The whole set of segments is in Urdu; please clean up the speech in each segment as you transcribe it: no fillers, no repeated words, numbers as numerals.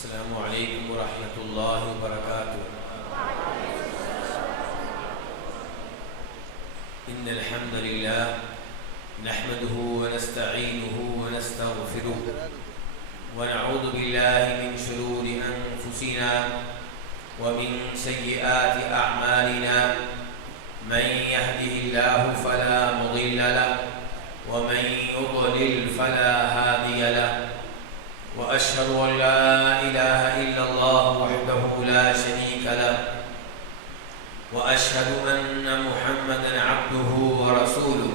السلام علیکم ورحمۃ اللہ وبرکاتہ۔ ان الحمد للہ نحمده ونستعینه ونستغفره ونعوذ باللہ من شرور انفسنا ومن سیئات اعمالنا من يهده الله فلا مضل له ومن يضلل فلا هادي له وأشهد أن لا إله إلا الله وحده لا شريك له وأشهد أن محمدا عبده ورسوله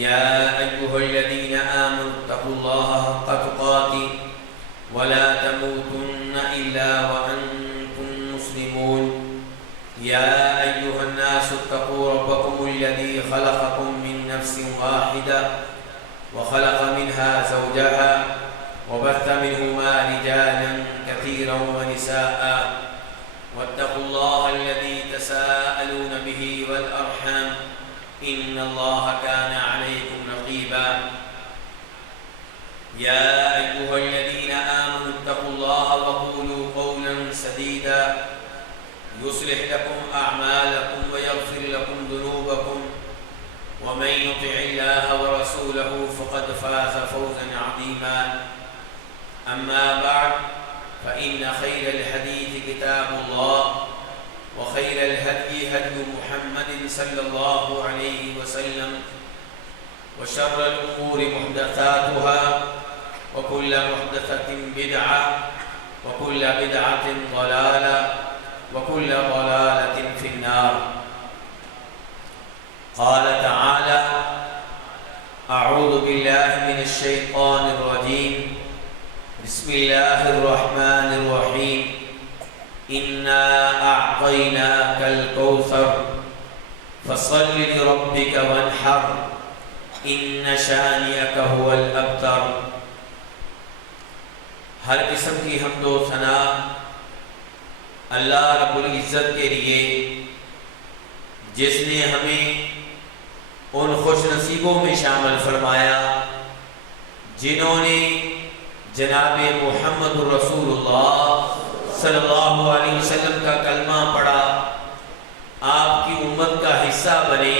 يا أيها الذين آمنوا اتقوا الله حق تقاته ولا تموتن إلا وأنتم مسلمون يا أيها الناس اتقوا ربكم الذي خلقكم من نفس واحدة وخلق منها زوجها وبث منهما رجالا كثيرا ونساء واتقوا الله الذي تساءلون به والأرحام إن الله كان عليكم رقيبا يا أيها الذين آمنوا اتقوا الله وقولوا قولا سديدا يصلح لكم أعمالكم ويغفر لكم ذنوبكم ومن يطع الله ورسوله فقد فاز فوزا عظيما أما بعد فإن خير الحديث كتاب الله وخير الهدي هدي محمد صلى الله عليه وسلم وشر الأمور محدثاتها وكل محدثة بدعة وكل بدعة ضلالة وكل ضلالة في النار. قال تعالى: أعوذ بالله من الشيطان الرجيم بسم الله الرحمن الرحيم إنا أعطيناك الكوثر فصل لربك وانحر إن شانئك هو الأبتر. ہر قسم کی حمد و ثنا اللہ رب العزت کے لیے جس نے ہمیں ان خوش نصیبوں میں شامل فرمایا جنہوں نے جناب محمد رسول اللہ صلی اللہ علیہ وسلم کا کلمہ پڑھا، آپ کی امت کا حصہ بنے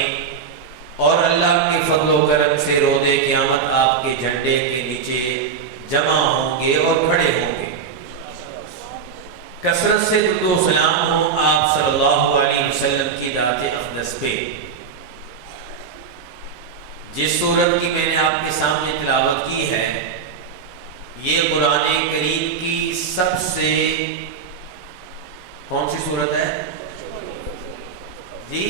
اور اللہ کے فضل و کرم سے روز قیامت آپ کے جھنڈے کے نیچے جمع ہوں گے اور کھڑے ہوں گے۔ کثرت سے درود و سلام ہو آپ صلی اللہ علیہ وسلم کی ذات اقدس پہ۔ جس سورت کی میں نے آپ کے سامنے تلاوت کی ہے یہ قرآن کریم کی سب سے کون سی سورت ہے جی؟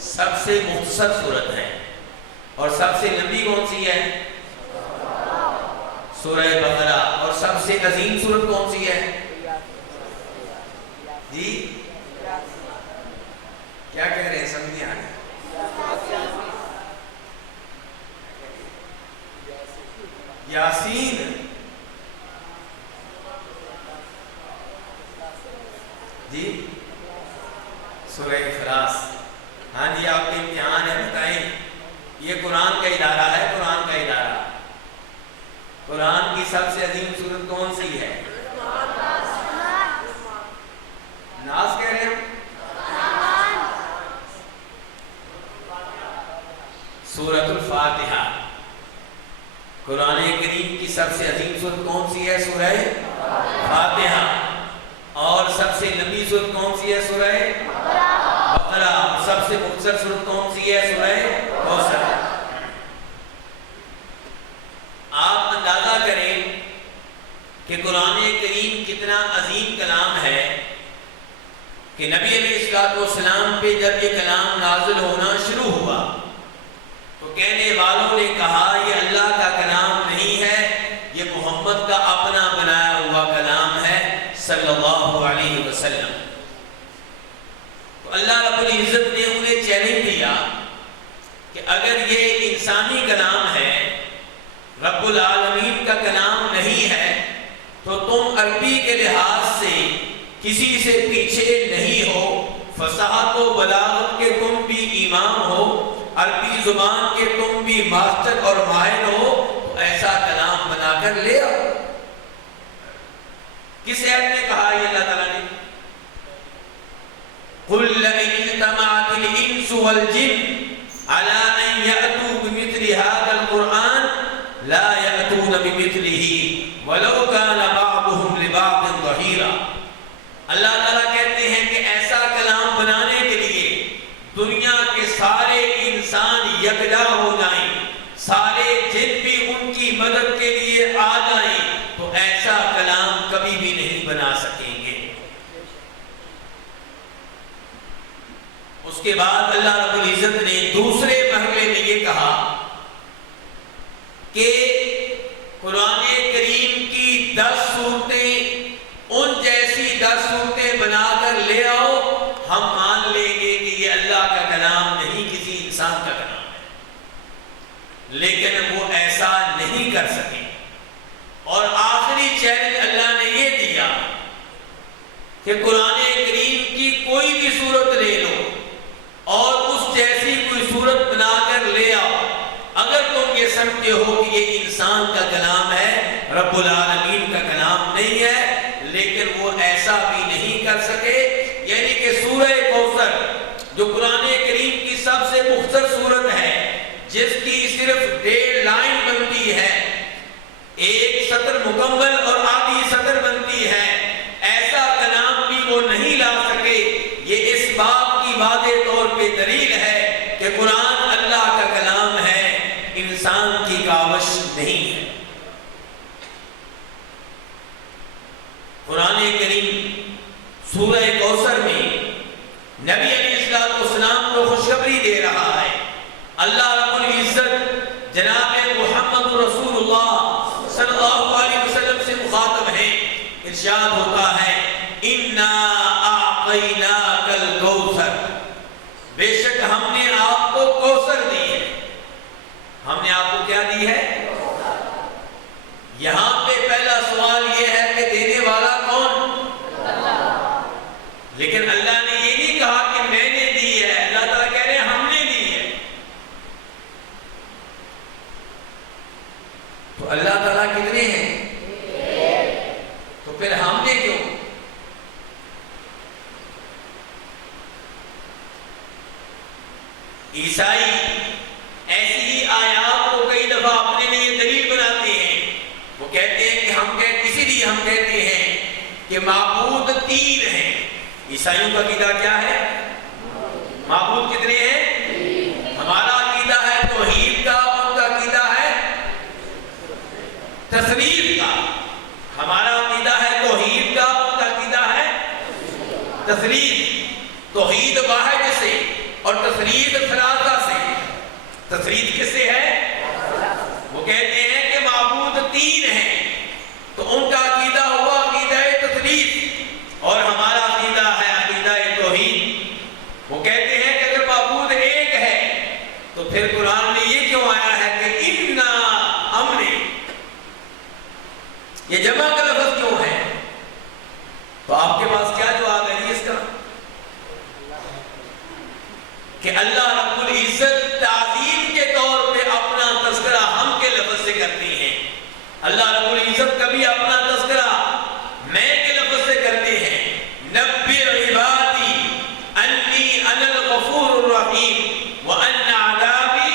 سب سے مختصر سورت ہے۔ اور سب سے لمبی کون سی ہے؟ سورہ بقرہ۔ اور سب سے عظیم سورت کون سی ہے جی؟ کیا کہہ رہے ہیں سمجھ نہیں آ رہے؟ یاسین۔ جی سورہ اخلاص۔ ہاں جی آپ کے امتحان ہے، بتائیں یہ قرآن کا ادارہ ہے، قرآن کا ادارہ۔ قرآن کی سب سے عظیم سورت کون سی ہے؟ ناز کہہ رہے ہیں؟ سورۃ الفاتحہ۔ قرآن کریم کی سب سے عظیم سورت کون سی ہے؟ سورہ فاتحہ۔ اور سب سے لمبی سورت کون سی ہے؟ سورہ بقرہ۔ سب سے مختصر سورت کون سی ہے؟ سورہ کوثر۔ آپ اندازہ کریں کہ قرآن کریم کتنا عظیم کلام ہے کہ نبی علیہ الصلوۃ والسلام پہ جب یہ کلام نازل ہونا شروع ہوا تو کہنے والوں نے کہا یہ اللہ کا کلام نہیں ہے، یہ محمد کا اپنا بنایا ہوا کلام ہے صلی اللہ علیہ وسلم۔ تو اللہ رب العزت نے انہیں چیلنج دیا کہ اگر یہ انسانی کلام ہے، رب العالمین کا کلام نہیں ہے، تو تم عربی کے لحاظ سے کسی سے پیچھے نہیں ہو، فصاحت و بلاغت کے تم بھی امام ہو، عربی زبان کے تم بھی ماسٹر اور ماہر ہو، ایسا کلام بنا کر لے آؤ۔ کس آیت میں کہا یہ اللہ تعالیٰ نے؟ قُلْ لَئِنِ اجْتَمَعَتِ الْإِنسُ وَالْجِنُّ عَلَىٰ أَن يَأْتُوا بِمِثْلِ هَٰذَا الْقُرْآنِ لَا يَأْتُونَ بِمِثْلِهِ وَلَوْ كَانَ بَعْضُهُمْ لِبَعْضٍ ظَهِيرًا۔ اللہ تعالیٰ کہتے ہیں کہ ایسا کلام بنانے کے لیے دنیا کے سارے انسان یکجا ہو جائیں، سارے جن بھی ان کی مدد کے لیے آ جائیں، تو ایسا کلام کبھی بھی نہیں بنا سکیں گے۔ اس کے بعد اللہ رب العزت نے دوسرے مرحلے میں یہ کہا کہ قرآن کریم کی 10 صورتیں ان جیسی 10 صورتیں بنا کر لے آؤ، ہم مان لیں گے کہ یہ اللہ کا کلام نہیں، کسی انسان کا کلام ہے۔ لیکن وہ ایسا نہیں کر سکے، اور آخری چیلنج اللہ نے یہ دیا کہ قرآن کریم کی کوئی بھی صورت لے لو اور اس جیسی کوئی صورت بنا کر لے آؤ، اگر تم یہ سمجھتے ہو کہ یہ انسان کا کلام ہے، رب العالمین کا کلام نہیں ہے، لیکن وہ ایسا بھی نہیں کر سکے۔ یعنی کہ سورہ کوثر جو قرآن کریم کی سب سے مختصر صورت ہے، جس کی صرف 1.5 لائن بنتی ہے، 1 سطر مکمل اور آدھی سطر بنتی ہے، ایسا کلام بھی وہ نہیں لا سکے۔ یہ اس بات کی واضح طور پہ دلیل ہے کہ قرآن اللہ کا کلام ہے، انسان کی کاوش نہیں ہے۔ قرآن کریم سورہ کوثر میں نبی علیہ السلام کو خوشخبری دے رہا ہے۔ اللہ رب العزت جناب محمد رسول اللہ صلی اللہ علیہ وسلم سے مخاطب ہیں، ارشاد ہوتا ہے اِنَّا أَعْطَيْنَاكَ الْكَوْثَرَ، بے شک ہم نے آپ کو کوثر دی ہے۔ ہم نے آپ کو کیا دی ہے؟ یہاں پہ پہلا سوال یہ ہے کہ دینے والا کون؟ لیکن اللہ نے یہ نہیں کہا کہ میں نے دی ہے، اللہ تعالیٰ کہہ رہے ہیں ہم نے دی ہے۔ تو اللہ تعالیٰ کتنے ہیں؟ تو پھر ہم نے کیوں؟ عیسائی ایسی ہی آیات کو کئی دفعہ اپنے لیے دلیل بناتے ہیں۔ وہ کہتے ہیں کہ اسی لیے ہم کہتے ہیں کہ معبود 3 ہیں۔ عیسائیوں کا عقیدہ کیا ہے؟ معبود کتنے ہیں؟ ہمارا عقیدہ ہے توحید کا، ان کا عقیدہ ہے تصریف کا۔ ہمارا عقیدہ ہے توحید کا، ان کا عقیدہ ہے تصریف۔ توحید واحد سے اور تصریف ثلاثہ سے۔ تصریف کس سے ہے؟ وہ کہتے ہیں کہ معبود 3 ہیں، تو ان کا عقیدہ ہوا عقیدہ تصریف، اور ہمارا عقیدہ ہے عقیدہ توحید۔ وہ کہتے ہیں کہ اگر معبود ایک ہے تو پھر قرآن میں یہ کیوں آیا ہے کہ اِنَّا، ہم نے، یہ جمع کا لفظ کیوں ہے؟ تو آپ کے پاس کیا جواب ہے اس کا؟ کہ اللہ رب العزت تعظیم کے طور پہ اپنا تذکرہ ہم کے لفظ سے کرتے ہیں۔ اللہ رب العزت کبھی اپنا تذکرہ میں کے لفظ سے کرتے ہیں، نبّئ عبادی انی انا الغفور الرحیم وان عذابی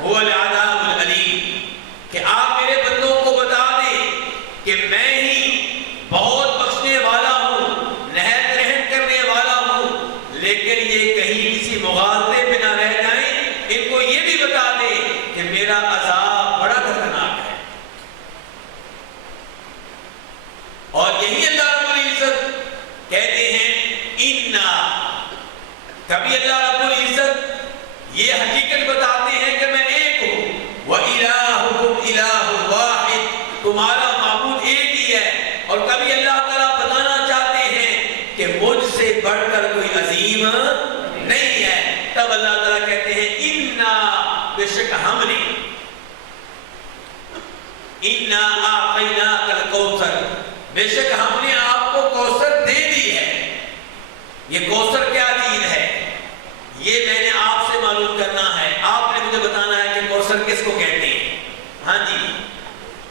هو العذاب العلیم، کہ آپ میرے بندوں کو بتا دیں کہ میں ہی بہت بخشنے والا ہوں، نہایت رحم کرنے والا ہوں۔ لیکن یہ کہیں کسی مغالطے پہ نہ رہ جائیں، ان کو یہ بھی بتا دیں کہ میرا عذاب بڑا دردناک ہے۔ اور یہی اللہ رب العزت کہتے ہیں اِنَّا، کبھی اللہ رب العزت یہ حقیقت بتاتے ہیں کہ میں ایک ہوں، وَإِلَٰهُكُمْ إِلَٰهٌ وَاحِدٌ، تمہارا معبود ایک ہی ہے۔ اور کبھی اللہ تعالیٰ بتانا چاہتے ہیں کہ مجھ سے بڑھ کر کوئی عظیم نہیں ہے، تب اللہ تعالیٰ کہتے ہیں اِنَّا، بے شک ہم نے، اِنَّا أَعْطَيْنَاكَ الْكَوْثَرَ، بے شک ہم نے آپ کو کوثر دے دی ہے۔ یہ کوثر کیا چیز ہے؟ یہ میں نے آپ سے معلوم کرنا ہے، آپ نے مجھے بتانا ہے کہ کوثر کس کو کہتے ہیں۔ ہاں جی،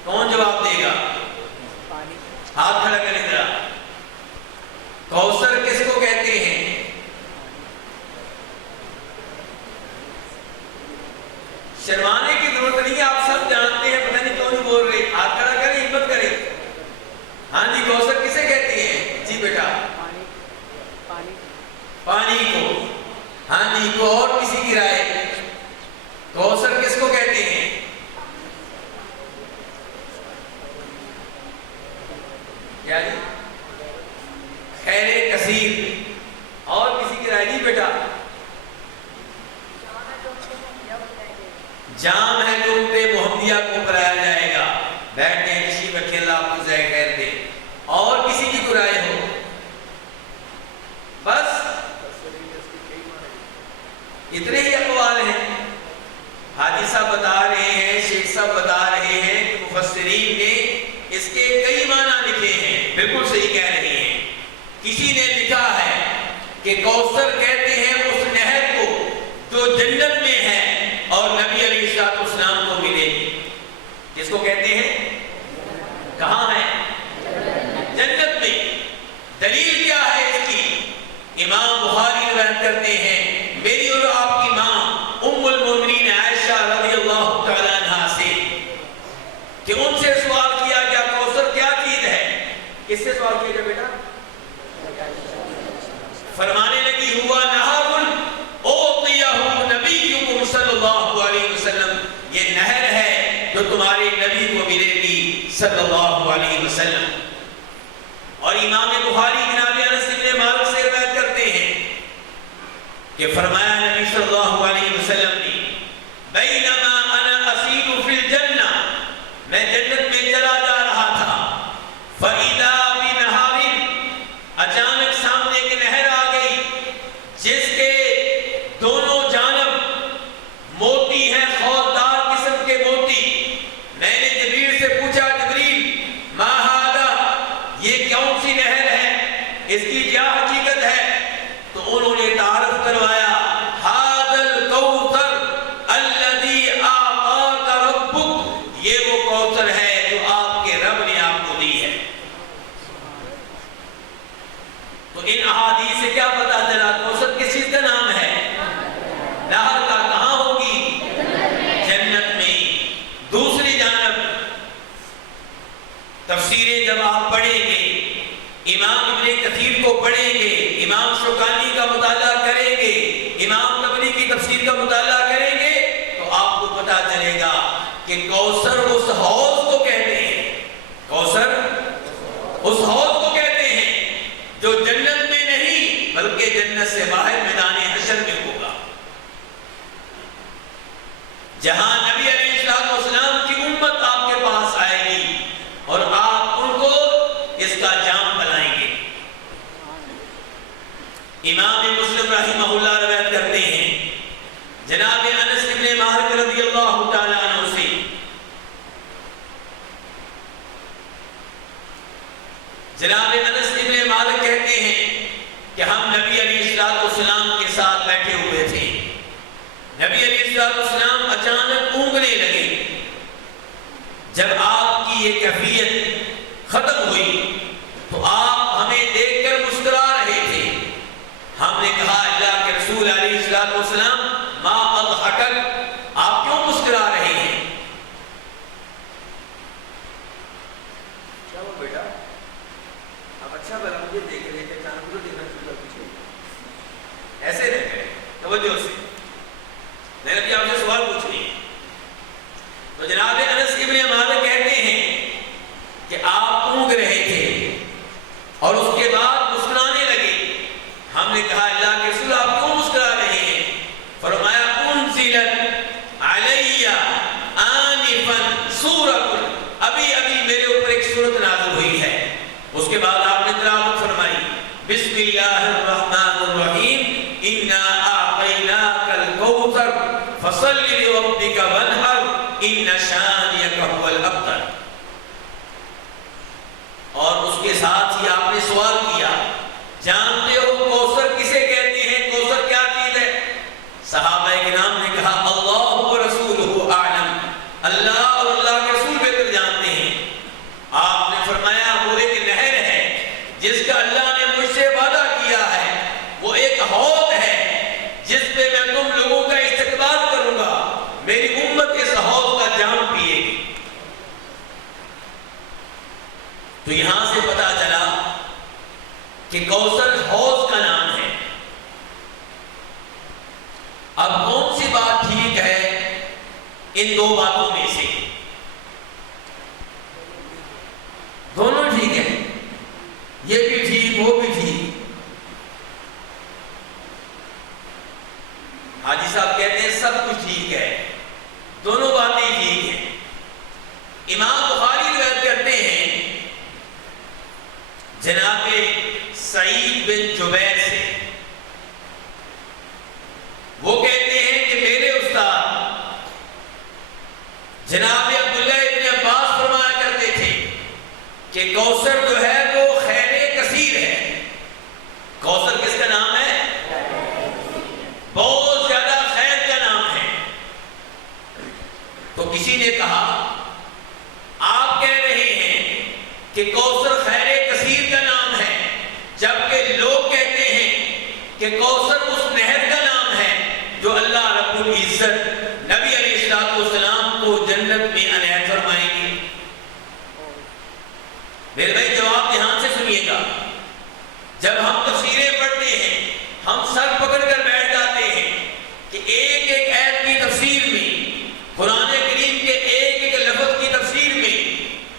کون جواب دے گا؟ ہاتھ کھڑا کریں ذرا. کوثر کس کو کہتے ہیں؟ شرمانے کی ضرورت نہیں ہے، آپ سب جانتے ہیں، پتہ نہیں کیوں نہیں بول رہے. ہاتھ کھڑا کریں، ہمت کریں. ہاں جی، کوثر کسے کہتے ہیں؟ جی بیٹا پانی کو. ہاں جی، کو اور کسی کی رائے؟ کوثر کس کو کہتے ہیں؟ کیا جی؟ خیر کثیر. اور کسی کی رائے نہیں بیٹا؟ جام ہے جو امت محمدیہ کو پرایا جائے گا. بیٹھے تشریف رکھیں، اللہ آپ کو جزائے خیر دے. اور کسی کی کوئی رائے ہو؟ بس اتنے ہی اقوال ہیں. حاجی صاحب بتا رہے ہیں، شیخ صاحب بتا رہے ہیں کہ مفسرین نے اس کے کئی معنی لکھے ہیں. بالکل صحیح کہہ رہے ہیں. کسی نے لکھا ہے کہ کوثر کہتے ہیں اس نہر کو جو جنت میں ہے اور نبی علیہ الصلوۃ والسلام کو ملے گی. کس کو کہتے ہیں؟ کہاں ہے؟ جنت میں. دلیل کیا ہے اس کی؟ امام بخاری روایت کرتے ہیں میری اور آپ کی ماں ام المومنین عائشہ رضی اللہ تعالی عنہا سے کہ ان سے سوال کیا گیا کوثر کیا چیز ہے؟ کس سے سوال کیا گیا بیٹا؟ فرمانے لگی ہوا نہر اوتیہ نبیکم صلی اللہ علیہ وسلم، یہ نہر ہے جو تمہارے نبی کو ملے گی صلی اللہ علیہ وسلم. اور امام بخاری جناب انس بن مالک سے روایت کرتے ہیں کہ فرمایا نبی صلی اللہ علیہ وسلم نے بینما انا اسیر فی الجنہ، میں جنت میں چلا جا رہا تھا، فاذا بنہار، اچانک سامنے ایک نہر آ گئی جس کے دونوں جانب موتی ہیں، خوددار قسم کے موتی. میں نے جبریل سے پوچھا جبریل ما ھذا، یہ کون سی نہر ہے، اس کی کیا حقیقت ہے؟ تو انہوں نے تعارف کروایا ھذا الکوثر الذی اعطاک ربک، یہ وہ کوثر ہے جو آپ کے رب نے آپ کو دی ہے. تو ان احادیث سے کیا پتا چلا؟ کوثر کس چیز کا نام ہے؟ نہر کا. کہاں ہوگی؟ جنت میں. دوسری جانب تفسیریں جب آپ پڑھیں گے، امام ابن کثیر کو پڑھیں گے، امام شوکانی کا مطالعہ کریں گے، امام طبری کی تفسیر کا مطالعہ کریں گے، تو آپ کو پتا چلے گا کہ کوثر اس حوض کو کہتے ہیں. کوثر اس حوض کو کہتے ہیں جو جنت میں نہیں بلکہ جنت سے باہر میدان حشر میں ہوگا، جہاں نبی علیہ الصلوۃ والسلام کی امت آپ کے پاس آئے گی اور آپ ان کو اس کا جام پلائیں گے. امام مسلم رحمہ اللہ روایت کرتے ہیں جناب انس بن مالک رضی اللہ تعالی عنہ سے جناب انس بن مالک کہتے ہیں کہ ہم نبی علیہ الصلوۃ والسلام کے ساتھ بیٹھے ہوئے تھے. نبی علیہ الصلوۃ والسلام اچانک اونگنے لگے. جب آپ کی یہ کیفیت ختم ہوئی تو آپ ہمیں دیکھ کر مسکرا رہے تھے. ہم نے کہا اللہ کے رسول علیہ الصلوۃ والسلام ما اضحکک، آپ کیوں مسکرا رہے ہیں؟ کیا ہوا بیٹا؟ آپ اچھا بنا مجھے دیکھ رہے تھے، اچانک مجھے دیکھنا شروع کر دیجیے. ایسے نہ کریں، توجہ سے. میں نے بھی آپ سے سوال پوچھنی ہے. تو جناب انس ابن مالک کہتے ہیں کہ آپ اونگ رہے تھے اور اس کے بعد مسکرانے لگے. ہم نے کہا اللہ کے رسول آپ کیوں مسکرا رہے ہیں؟ فرمایا انزلت علی آنفا سورۃ، ابھی ابھی میرے اوپر ایک سورت نازل ہوئی ہے. اس کے بعد آپ نے تلاوت فرمائی بسم اللہ الرحمن الرحیم انا اعطیناک الکوثر فصل لربک وانحر ان شانئک هو الابتر. اور اس کے ساتھ ہی آپ نے سوال کیا جانتے ہو کوثر کسے کہتے ہیں؟ کوثر کیا چیز ہے؟ صحابہ کرام نے کہا اللہ ورسولہ اعلم، اللہ اور اللہ کے رسول بہتر جانتے ہیں. آپ نے فرمایا وہ ایک نہر تو یہاں سے پتا چلا کہ کوثر حوض کا نام ہے۔ اب کون سی بات ٹھیک ہے ان دو باتوں میں سے؟ دونوں ٹھیک ہے، یہ بھی ٹھیک وہ بھی ٹھیک۔ حاجی صاحب کہتے ہیں سب کچھ ٹھیک ہے، دونوں باتیں ٹھیک ہیں۔ امام بخاری روایت کرتے ہیں جناب سعید بن جبیر سے، وہ کہتے ہیں کہ میرے استاد جناب عبداللہ ابن عباس فرمایا کرتے تھے کہ کوثر جو ہے وہ خیر کثیر ہے۔ کوثر کس کا نام ہے؟ بہت زیادہ خیر کا نام ہے۔ تو کسی نے کہا آپ کہہ رہے ہیں کہ کوثر خیر کثیر کا نام ہے، جبکہ لوگ کہتے ہیں کہ کوثر اس نہر کا نام ہے جو اللہ رب العزت نبی علیہ السلام کو جنت میں عنایت فرمائیں گے۔ میرے بھائی جواب دھیان سے سنیے گا۔ جب ہم تفسیریں پڑھتے ہیں ہم سر پکڑ کر بیٹھ جاتے ہیں کہ ایک ایک آیت کی تفسیر میں، قرآن کریم کے ایک ایک لفظ کی تفسیر میں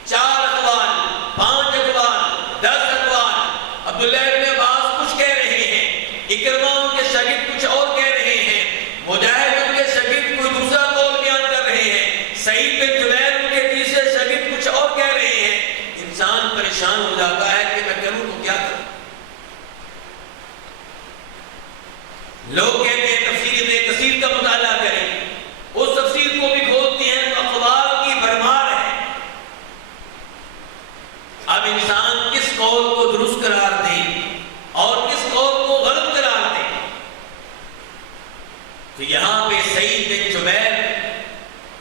4 اقوال، 5 اقوال، 10 اقوال۔ عبداللہ ابن عباس کچھ کہہ رہے ہیں، اکرمہ ان کے شاگرد کچھ اور کہہ رہے ہیں، مجاہد ان کے شاگرد کوئی دوسرا قول بیان کر رہے ہیں، سعید بن جبیر ان کے تیسرے شاگرد کچھ اور کہہ رہے ہیں۔ انسان پریشان ہو جاتا ہے کہ میں کروں تو کیا کروں۔ لوگ کہتے ہیں تفسیر ابن کثیر کا مطالعہ کریں، اس تفسیر کو بھی کھولتے ہیں تو اقوال کی بھرمار ہے۔ اب انسان کس قول کو درست قرار دے اور کس قول کو غلط قرار دے؟ تو یہاں پہ سعید بن جبیر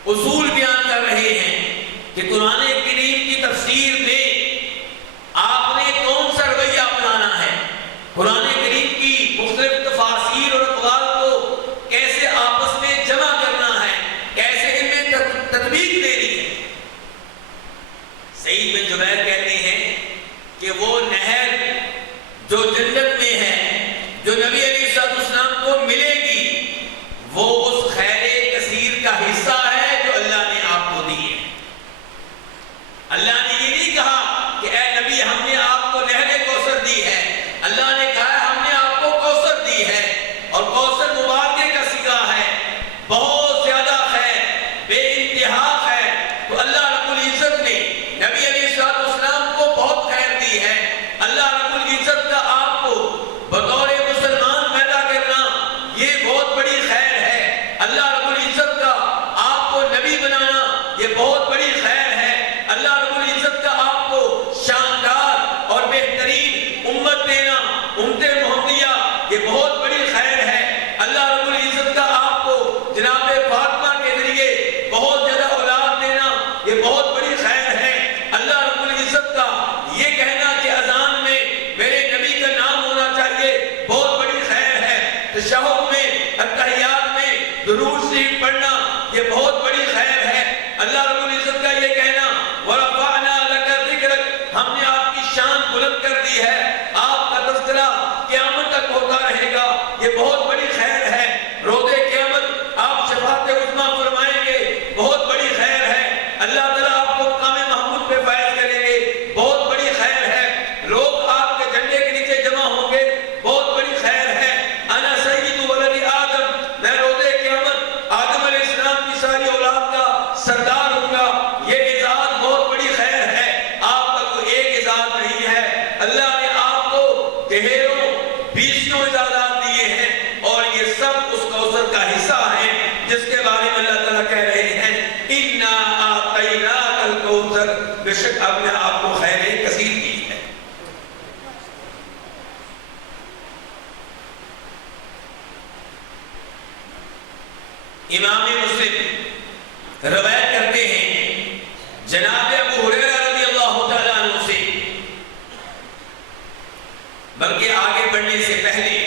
اصول بیان کر رہے ہیں کہ قرآن کریم کی تفسیر میں آپ نے کون سا رویہ اپنانا ہے، قرآن کریم کی مختلف تفاسیر اور اقوال کو کیسے آپس میں جمع کرنا ہے، کیسے ان میں تطبیق دینی ہے۔ سعید بن جبیر کہتے ہیں کہ وہ نہر جو جنت میں ہے، جو نبی علیہ السلام کو ملے گی، وہ اس خیر کثیر کا حصہ ہے جو اللہ نے آپ کو دی ہے۔ اللہ نے یہ نہیں کہا کہ اے نبی ہم نے آپ کو نہر کوثر دی ہے، اللہ نے کہا ہم نے آپ کو کوثر دی ہے، اور کوثر مبارکے کا صیغہ ہے، بہت زیادہ خیر، بے انتہا خیر۔ تو اللہ رب العزت نے نبی علیہ السلام کو بہت خیر دی ہے۔ اللہ رب العزت کا آپ کو بطور مسلمان پیدا کرنا یہ بہت بڑی خیر ہے۔ اللہ رب العزت کا آپ کو نبی بنانا یہ بہت بڑی خیر ہے۔ اللہ رب العزت کا آپ کو شاندار اور بہترین امت دینا، امت محمدیہ، یہ بہت بڑی خیر ہے۔ اللہ رب العزت کا آپ کو جناب فاطمہ کے ذریعے بہت زیادہ اولاد دینا یہ بہت بڑی خیر ہے۔ اللہ رب العزت کا یہ کہنا کہ اذان میں میرے نبی کا نام ہونا چاہیے بہت بڑی خیر ہے۔ تشہد میں، اتحیات میں درود شریف پڑھنا یہ بہت بڑی خیر ہے۔ اللہ رب العزت کا یہ کہنا وَرَفَعْنَا لَكَ ذِكْرَكَ، ہم نے آپ کی شان بلند کر دی ہے، آپ کا تذکرہ قیامت تک ہوتا رہے گا، یہ بہت بڑی خیر ہے۔ روز قیامت آپ شفاعت عظمیٰ فرمائیں گے، بہت بڑی خیر ہے۔ اللہ تعالیٰ آپ کو مقام محمود پہ فائز کریں گے، بہت بڑی خیر ہے۔ لوگ آپ کے جھنڈے کے نیچے جمع ہوں گے، بہت بڑی خیر ہے۔ انا سید ولد آدم، میں روز قیامت آدم علیہ السلام کی ساری اولاد کا سردار ہوں گا، یہ اعزاز بہت بڑی خیر ہے۔ آپ کا کوئی ایک اعزاز نہیں ہے، اللہ نے آپ کو ڈھیروں بیسوں اعزازات دیے ہیں، اور یہ سب اس کوثر کا حصہ ہیں جس کے بارے میں اللہ تعالیٰ کہہ رہے ہیں اِنَّا أَعْطَيْنَاكَ الْكَوْثَرَ، بے شک آپ نے آپ کو خیر کثیر دی ہے۔ امام مسلم روایت کرتے ہیں جناب ابو ہریرہ رضی اللہ تعالیٰ عنہ سے، بلکہ آگے بڑھنے سے پہلے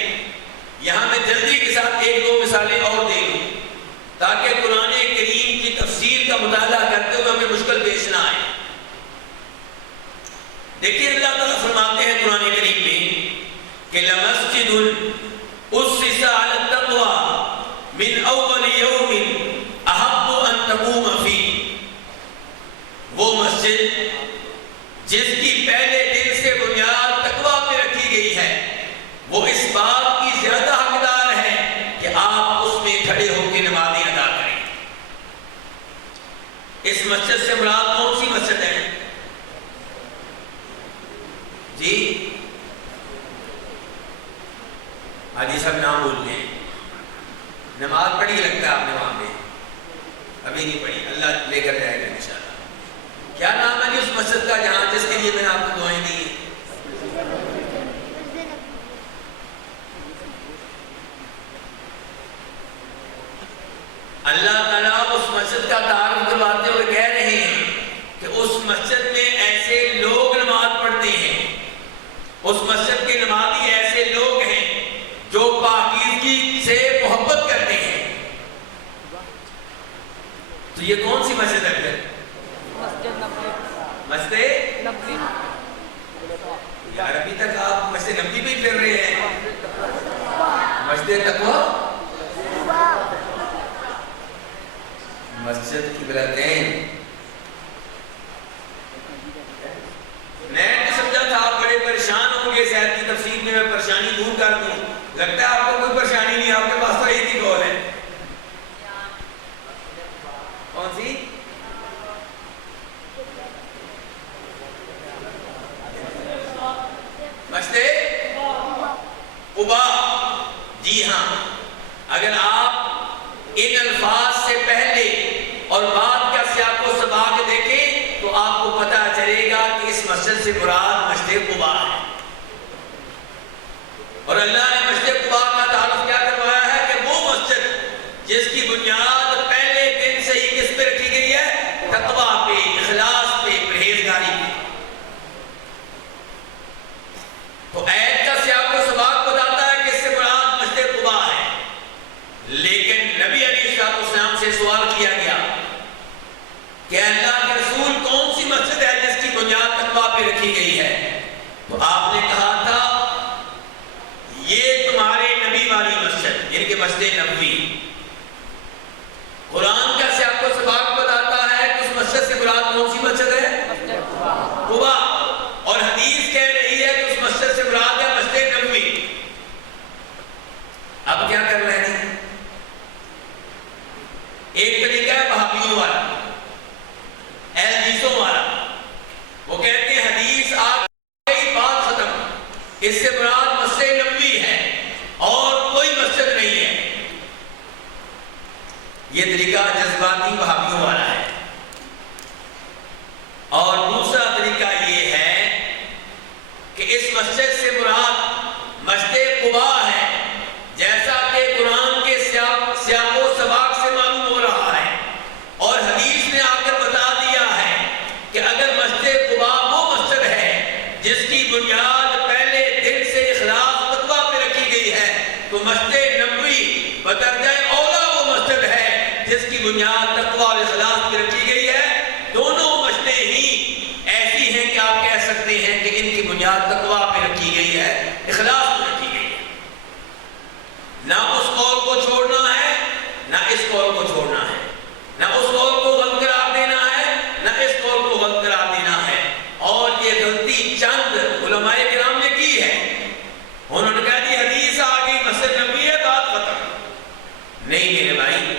یہاں میں جلدی کے ساتھ ایک دو مثالیں اور دے دوں تاکہ قرآن کریم کی تفسیر کا مطالعہ کرتے ہوئے ہمیں مشکل پیش نہ آئے۔ دیکھیے اللہ تعالیٰ فرماتے ہیں قرآن کریم میں کہ لَمَسْجِدٌ أُسِّسَ عَلَى التَّقْوَى مِنْ أَوَّلِ يَوْمٍ أَحَقُّ أَن تَقُومَ فِيهِ، وہ مسجد جس کی پہلے دن سے بنیاد تقویٰ پہ رکھی گئی ہے، وہ اس بات کی زیادہ حقدار ہے کہ آپ اس میں کھڑے ہو کے نمازیں ادا کریں۔ اس مسجد سے مراد کون سی مسجد ہے؟ جی حاجی صاحب نام بولتے ہیں، نماز پڑھی لگتا ہے آپ نے وہاں پہ؟ ابھی نہیں پڑھی، اللہ لے کر جائے گا انشاءاللہ۔ کیا نام ہے جی اس مسجد کا جہاں جس کے لیے میں نے آپ کو دعائیں دی ہیں؟ اللہ تعالیٰ اس مسجد کا تعارف کرواتے ہوئے کہہ رہے ہیں کہ اس مسجد میں ایسے لوگ نماز پڑھتے ہیں، اس مسجد کے نمازی ایسے لوگ ہیں جو پاکیزگی سے محبت کرتے ہیں۔ تو یہ کون سی مسجد ہے پھر؟ مسجد نبوی۔ یار ابھی تک آپ مسجد نبوی میں پھر رہے ہیں، مسجد تقویٰ، مسجد قبلتین۔ میں نے سمجھا تھا آپ بڑے پریشان ہوں گے، شاید کی تفسیر میں پریشانی دور کر دوں، لگتا ہے آپ کو کوئی پریشانی نہیں، آپ کے پاس تو ایک ہی قول ہے۔ کون سی؟ مسجد قباء۔ جی ہاں، اگر آپ ان الفاظ سے پہلے اور بعد کا سیاق و سباق دیکھیں تو آپ کو پتہ چلے گا کہ اس مسجد سے مراد مسجد قباء ہے۔ اور اللہ نے مسجد قباء کا تعارف کیا کروایا ہے کہ وہ مسجد جس کی بنیاد پہلے دن سے ہی کس پہ رکھی گئی ہے؟ تقویٰ پہ، اخلاص پہ، پرہیزگاری پہ۔ تو آیت کا سیاق و سباق بتاتا ہے کہ اس سے مراد مسجد قباء ہے، لیکن نبی علیہ السلام سے سوال کیا گیا کہ اللہ کے رسول کون سی مسجد ہے جس کی بنیاد تقویٰ پہ رکھی گئی ہے؟ تو آپ نے کہا تھا یہ تمہارے نبی والی مسجد، یعنی کہ مسجد نبوی۔ قرآن کا سیاق و سباق بتاتا ہے کہ اس مسجد سے مراد کون سی مسجد ہے؟ قباء۔ اور حدیث کہہ رہی ہے کہ اس مسجد سے مراد ہے مسجد نبوی۔ اب کیا کر رہے ہیں؟ ایک طریقہ ہے وہابیوں والا، اہل حدیثوں والا، وہ کہتے ہیں حدیث آ گئی بات ختم، اس سے مراد مسجد نبوی ہے اور کوئی مسجد نہیں ہے۔ یہ طریقہ جذباتی وہابیوں والا ہے۔ اور دوسرا طریقہ یہ ہے کہ اس مسجد سے مراد مسجد قباء ہے، جیسا کہ قرآن کے سیاق و سباق سے معلوم ہو رہا ہے، اور حدیث نے آ کر بتا دیا ہے کہ اگر مسجد قباء وہ مسجد ہے جس کی بنیاد پہلے دن سے اخلاص تقویٰ پہ رکھی گئی ہے، تو مسجد نبوی بدرجہ اولا وہ مسجد ہے جس کی بنیاد تقویٰ اور اخلاص پہ رکھی گئی ہے۔ دونوں مسجدیں ہی ایسی ہیں کہ آپ کہہ سکتے ہیں کہ ان کی بنیاد تقویٰ پہ رکھی گئی ہے، اخلاص پہ رکھی گئی ہے۔ نہ اس قول کو چھوڑنا ہے، نہ اس قول کو چھوڑنا ہے، نہ اس قول کو غلط قرار دینا ہے، نہ اس قول کو غلط قرار دینا ہے۔ اور یہ غلطی چند علماء کرام نے کی ہے، انہوں نے کہا جی حدیث آ گئی مسجد نبوی ہے، بات ختم۔ نہیں میرے بھائی،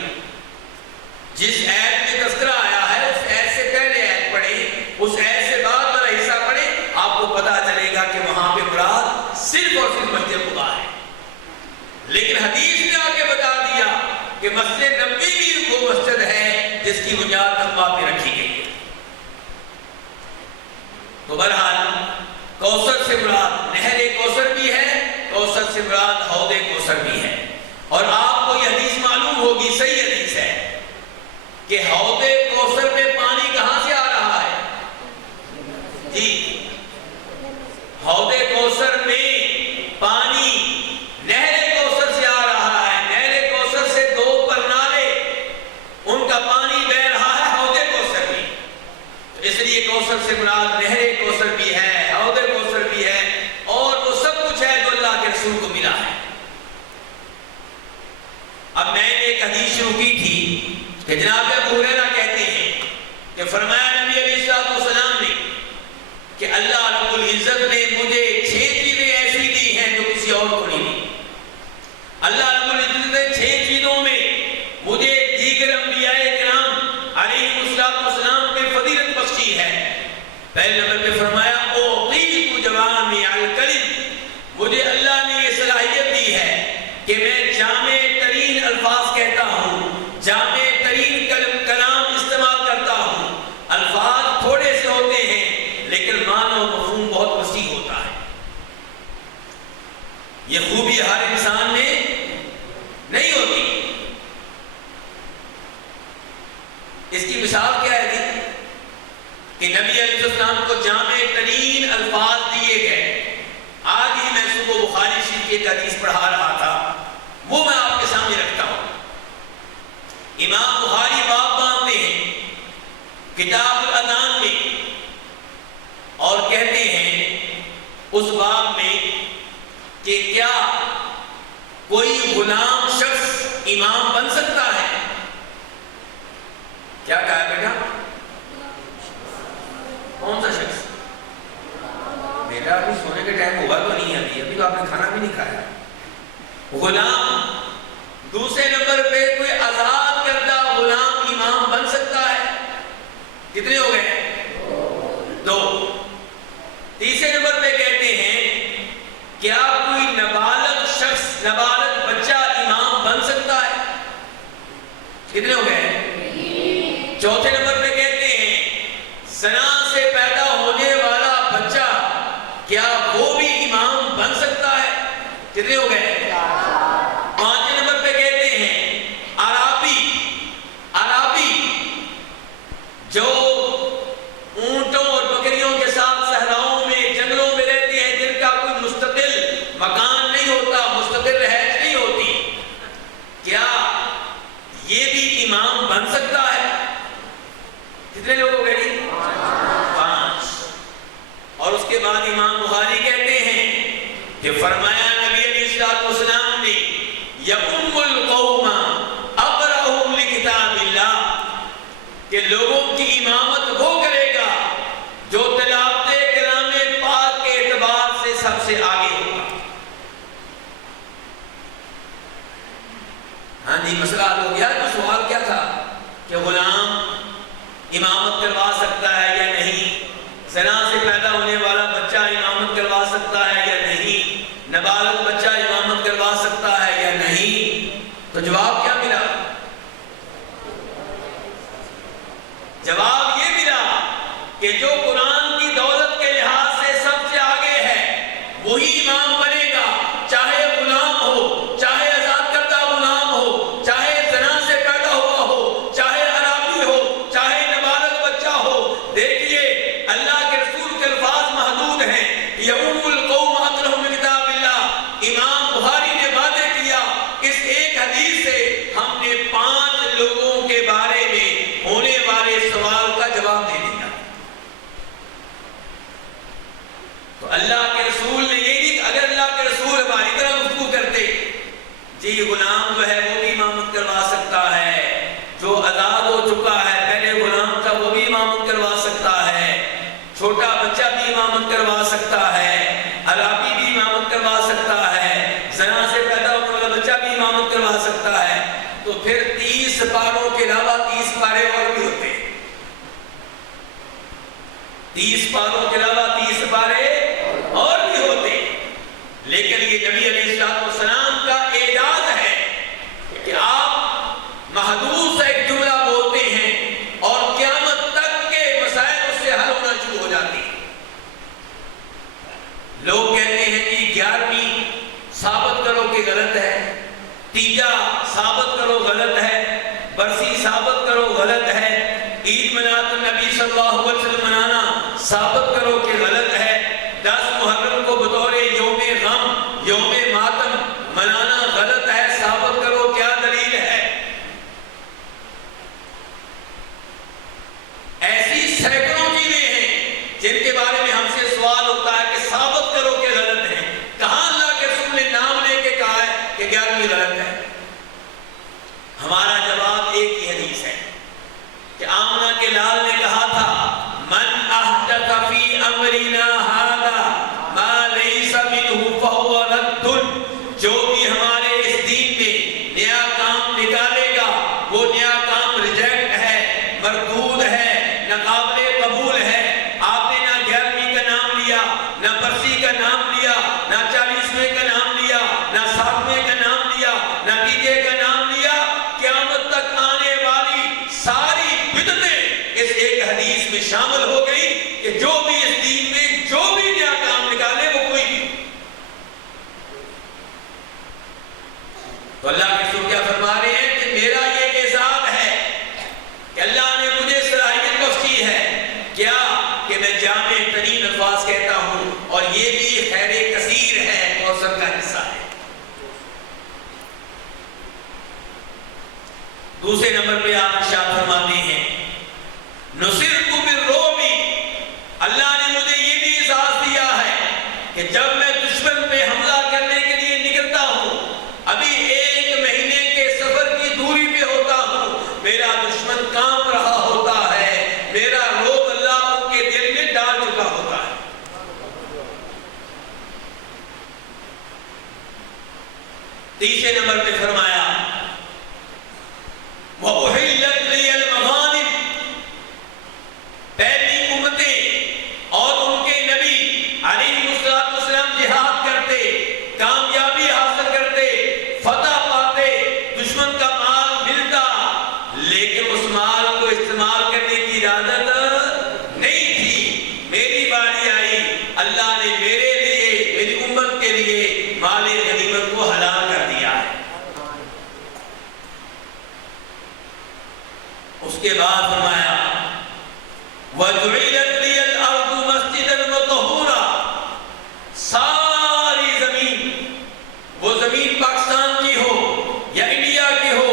جس ایت میں تذکرہ آیا ہے اس ایت سے پہلے ایت پڑھیں، اس ایت سے بعد والا حصہ پڑھیں، آپ کو پتہ چلے گا کہ وہاں پہ مراد صرف اور صرف مسجد قباء ہے۔ لیکن حدیث نے آ کے بتا دیا کہ مسجد نبوی بھی وہ مسجد ہے جس کی بنیاد تقویٰ پہ رکھی گئی ہے۔ تو بہرحال کوثر سے مراد نہر کوثر بھی ہے، کوثر سے مراد حوض کوثر بھی ہے۔ اور آپ کو یہ حدیث معلوم ہوگی، صحیح حدیث ہے کہ حوض کوثر میں پانی کہاں سے آ رہا ہے؟ جی حوض کوثر میں پانی نہر کوثر سے آ رہا ہے۔ نہر کوثر سے دو پرنالے، ان کا پانی بہ رہا ہے حوض کوثر میں، اس لیے کوثر سے مراد نہر کوثر بھی ہے، حدیث شروع کی تھی کہ جناب ابو ہریرہ کہتے ہیں کہ فرمایا نبی علیہ السلام نے کہ اللہ رب العزت نے مجھے 6 چیزیں ایسی دی ہیں جو کسی اور کو نہیں دی. اللہ رب العزت نے 6 چیزوں میں مجھے دیگر انبیاء کرام علیہ السلام پہ فضیلت بخشی ہے. پہلے نمبر پہ فرمایا اوتیت جوامع الکلم، مجھے اللہ نے یہ صلاحیت دی ہے کہ میں جامع ترین الفاظ کہتا ہوں، جامع ترین کلام استعمال کرتا ہوں. الفاظ تھوڑے سے ہوتے ہیں لیکن معنی و مفہوم بہت وسیع ہوتا ہے. یہ خوبی ہر انسان میں نہیں ہوتی. اس کی مثال کیا ہے کہ نبی علیہ السلام کو جامع ترین الفاظ دیے گئے. آج ہی میں صبح بخاری شریف کی ایک حدیث پڑھا رہا تھا، وہ میں آپ کے سامنے رکھتا ہوں. امام بخاری باب باندھتے ہیں کتاب الاذان میں اور کہتے ہیں اس باب میں کہ کیا کوئی غلام شخص امام بن سکتا ہے؟ کیا کہا ہے بیٹا؟ کون سا شخص؟ میرا ابھی سونے کے ٹائم ہوا تو نہیں ہے، ابھی تو آپ نے کھانا بھی نہیں کھایا. غلام. دوسرے نمبر پہ کوئی آزاد کردہ غلام امام بن سکتا ہے؟ کتنے ہو گئے؟ 2. تیسرے نمبر پہ کہتے ہیں کیا کوئی نابالغ شخص، نابالغ بچہ امام بن سکتا ہے؟ کتنے ہو گئے؟ چوتھے نمبر پہ کہتے ہیں زنا سے پیدا ہونے والا بچہ کیا وہ بھی امام بن سکتا ہے؟ کتنے ہو گئے؟ 5 نمبر پہ کہتے ہیں عرابی جو اونٹوں اور بکریوں کے ساتھ صحراؤں میں جنگلوں میں رہتے ہیں، جن کا کوئی مستقل مکان نہیں ہوتا، مستقل رہائش نہیں ہوتی، کیا یہ بھی امام بن سکتا ہے؟ کتنے لوگ ہو گئے؟ 5. اور اس کے بعد امام بخاری کہتے ہیں کہ فرمایا نبی علیہ السلام نے یؤم القوم اقرأہم لکتاب اللہ، کہ لوگوں کی امامت وہ کرے گا جو تلاوت کلام پاک کے اعتبار سے سب سے آگے ہوگا. ہاں جی، مسئلہ حل ہو گیا. تو سوال کیا تھا کہ غلام امامت کروا سکتا ہے یا نہیں؟ زنا سے پیدا ہونے والا بچہ امامت کروا سکتا ہے یا نہیں؟ نابالغ بچہ امامت کروا سکتا ہے یا نہیں؟ تو جواب کیا ملا؟ جواب یہ ملا کہ جو قرآن کی دولت کے لحاظ سے سب سے آگے ہے وہی امام بنے گا، چاہے غلام ہو، چاہے آزاد کردہ غلام ہو، چاہے زنا سے پیدا ہوا ہو، چاہے عرابی ہو، چاہے نابالغ بچہ ہو. دیکھیے اللہ کے رسول کے الفاظ محدود ہیں. یؤم القوم اقرأہم لکتاب اللہ. امام بخاری نے وعدہ کیا اس ایک حدیث سے ہم نے 5 لوگوں کے بارے میں ہونے والے سوال کا جواب دے دیا. تو اللہ کے رسول نے یہ نہیں، اگر اللہ کے رسول ہماری طرح گفتگو کرتے جی غلام جو ہے وہ بھی امامت کروا سکتا ہے، جو آزاد ہو چکا ہے پہلے غلام تھا وہ بھی امامت کروا سکتا ہے، چھوٹا بچہ بھی امامت کروا سکتا ہے، عرابی بھی امامت کروا سکتا ہے، زنا سے پیدا ہونے والا بچہ بھی امامت کروا سکتا ہے، تو پھر 30 پاروں کے علاوہ 30 پارے اور بھی ہوتے. 30 پاروں کے علاوہ 30 پارے اور بھی ہوتے. لیکن یہ نبی علیہ السلام کا اعجاز ہے کہ آپ محدود سا ایک جملہ بولتے ہیں اور قیامت تک کے مسائل اس سے حل ہونا شروع ہو جاتی ہیں. لوگ کہتے ہیں کہ 11ویں ثابت کرو کہ غلط ہے، تیجا ثابت کرو غلط ہے، برسی ثابت کرو غلط ہے، عید میلاد النبی صلی اللہ علیہ وسلم منانا ثابت کرو کہ غلط ہے، 10 محرم کو بطور یوم غم، یوم ماتم منانا غلط ہے، ثابت کرو کیا دلیل ہے. ایسی سینکڑوں چیزیں ہیں جن کے بارے میں ہم سے سوال ہوتا ہے کہ ثابت کرو کہ غلط ہے. کہاں اللہ کے رسول نے نام لے کے کہا ہے کہ 11ویں غلط ہے؟ ہمارے لیا، نہ برسی کا نام لیا، نہ 40ویں کا نام لیا، نہ 7ویں کا نام لیا، نہ تیجے کا نام لیا، قیامت تک آنے والی ساری بدعتیں اس ایک حدیث میں شامل ہو گئی کہ جو بھی اس دین میں جو بھی نیا کام نکالے وہ کوئی بھی. تو اللہ کے رسول کیا فرما رہے ہیں کہ میرا یہ اعزاز ہے کہ اللہ نے مجھے صلاحیت بخشی ہے کیا کہ میں جامع ترین الفاظ کہتا ہوں، اور یہ بھی خیر کثیر ہے، کوثر کا حصہ ہے. دوسرے نمبر پہ آپ ارشاد فرماتے ہیں نصرت بالرعب، اللہ نے مجھے یہ بھی اعزاز دیا ہے کہ جب میں دشمن پہ حملہ کرنے کے لیے نکلتا ہوں، ابھی 1 مہینے کے سفر کی دوری پہ ہوتا ہوں، میرا دشمن کانپ رہا ہوتا ہے، میرا رعب اللہ ان کے دل میں ڈال چکا ہوتا ہے. تیسرے نمبر پہ فرمایا وَأُحِلَّتْ لِيَ الْمَغَانِمُ، پہلی امتیں اور ان کے نبی علیہ السلام جہاد کرتے، کامیابی حاصل کرتے، فتح پاتے، دشمن کا مال ملتا، لیکن اس مال کو استعمال کرنے کی اجازت نہیں تھی. میری باری آئی، اللہ نے میرے لیے، میری امت کے لیے مال غنیمت کو حلال کر دیا ہے. اس کے بعد فرمایا وَجُعِلَتْ لِيَ الْأَرْضُ مَسْجِدًا وَطَهُورًا، ساری زمین، وہ زمین پاکستان کی ہو یا انڈیا کی ہو،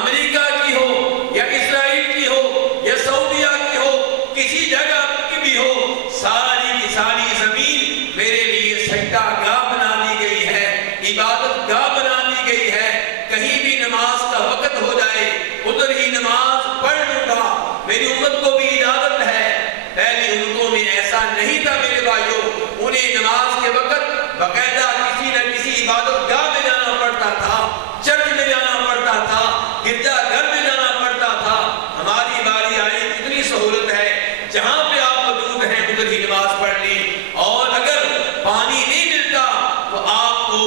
امریکہ کی ہو یا اسرائیل کی ہو یا سعودیہ کی ہو، کسی جگہ کی بھی ہو، ساری کی ساری زمین میرے لیے سجدہ گاہ بنا دی گئی ہے، عبادت گاہ بنا دی گئی ہے. کہیں بھی نماز کا وقت ہو جائے ادھر ہی نماز پڑھ لوں گا. میری امت کو بھی اجازت ہے. پہلی امتوں میں ایسا نہیں تھا میرے بھائیوں، انہیں نماز کے وقت باقاعدہ کسی نہ کسی عبادت گاہ میں جانا پڑتا تھا، چرچ میں جانا پڑتا تھا، گرجا گھر میں جانا پڑتا تھا. ہماری باری آئی، اتنی سہولت ہے، جہاں پہ آپ موجود ہیں ادھر ہی نماز پڑھ لی. اور اگر پانی نہیں ملتا تو آپ کو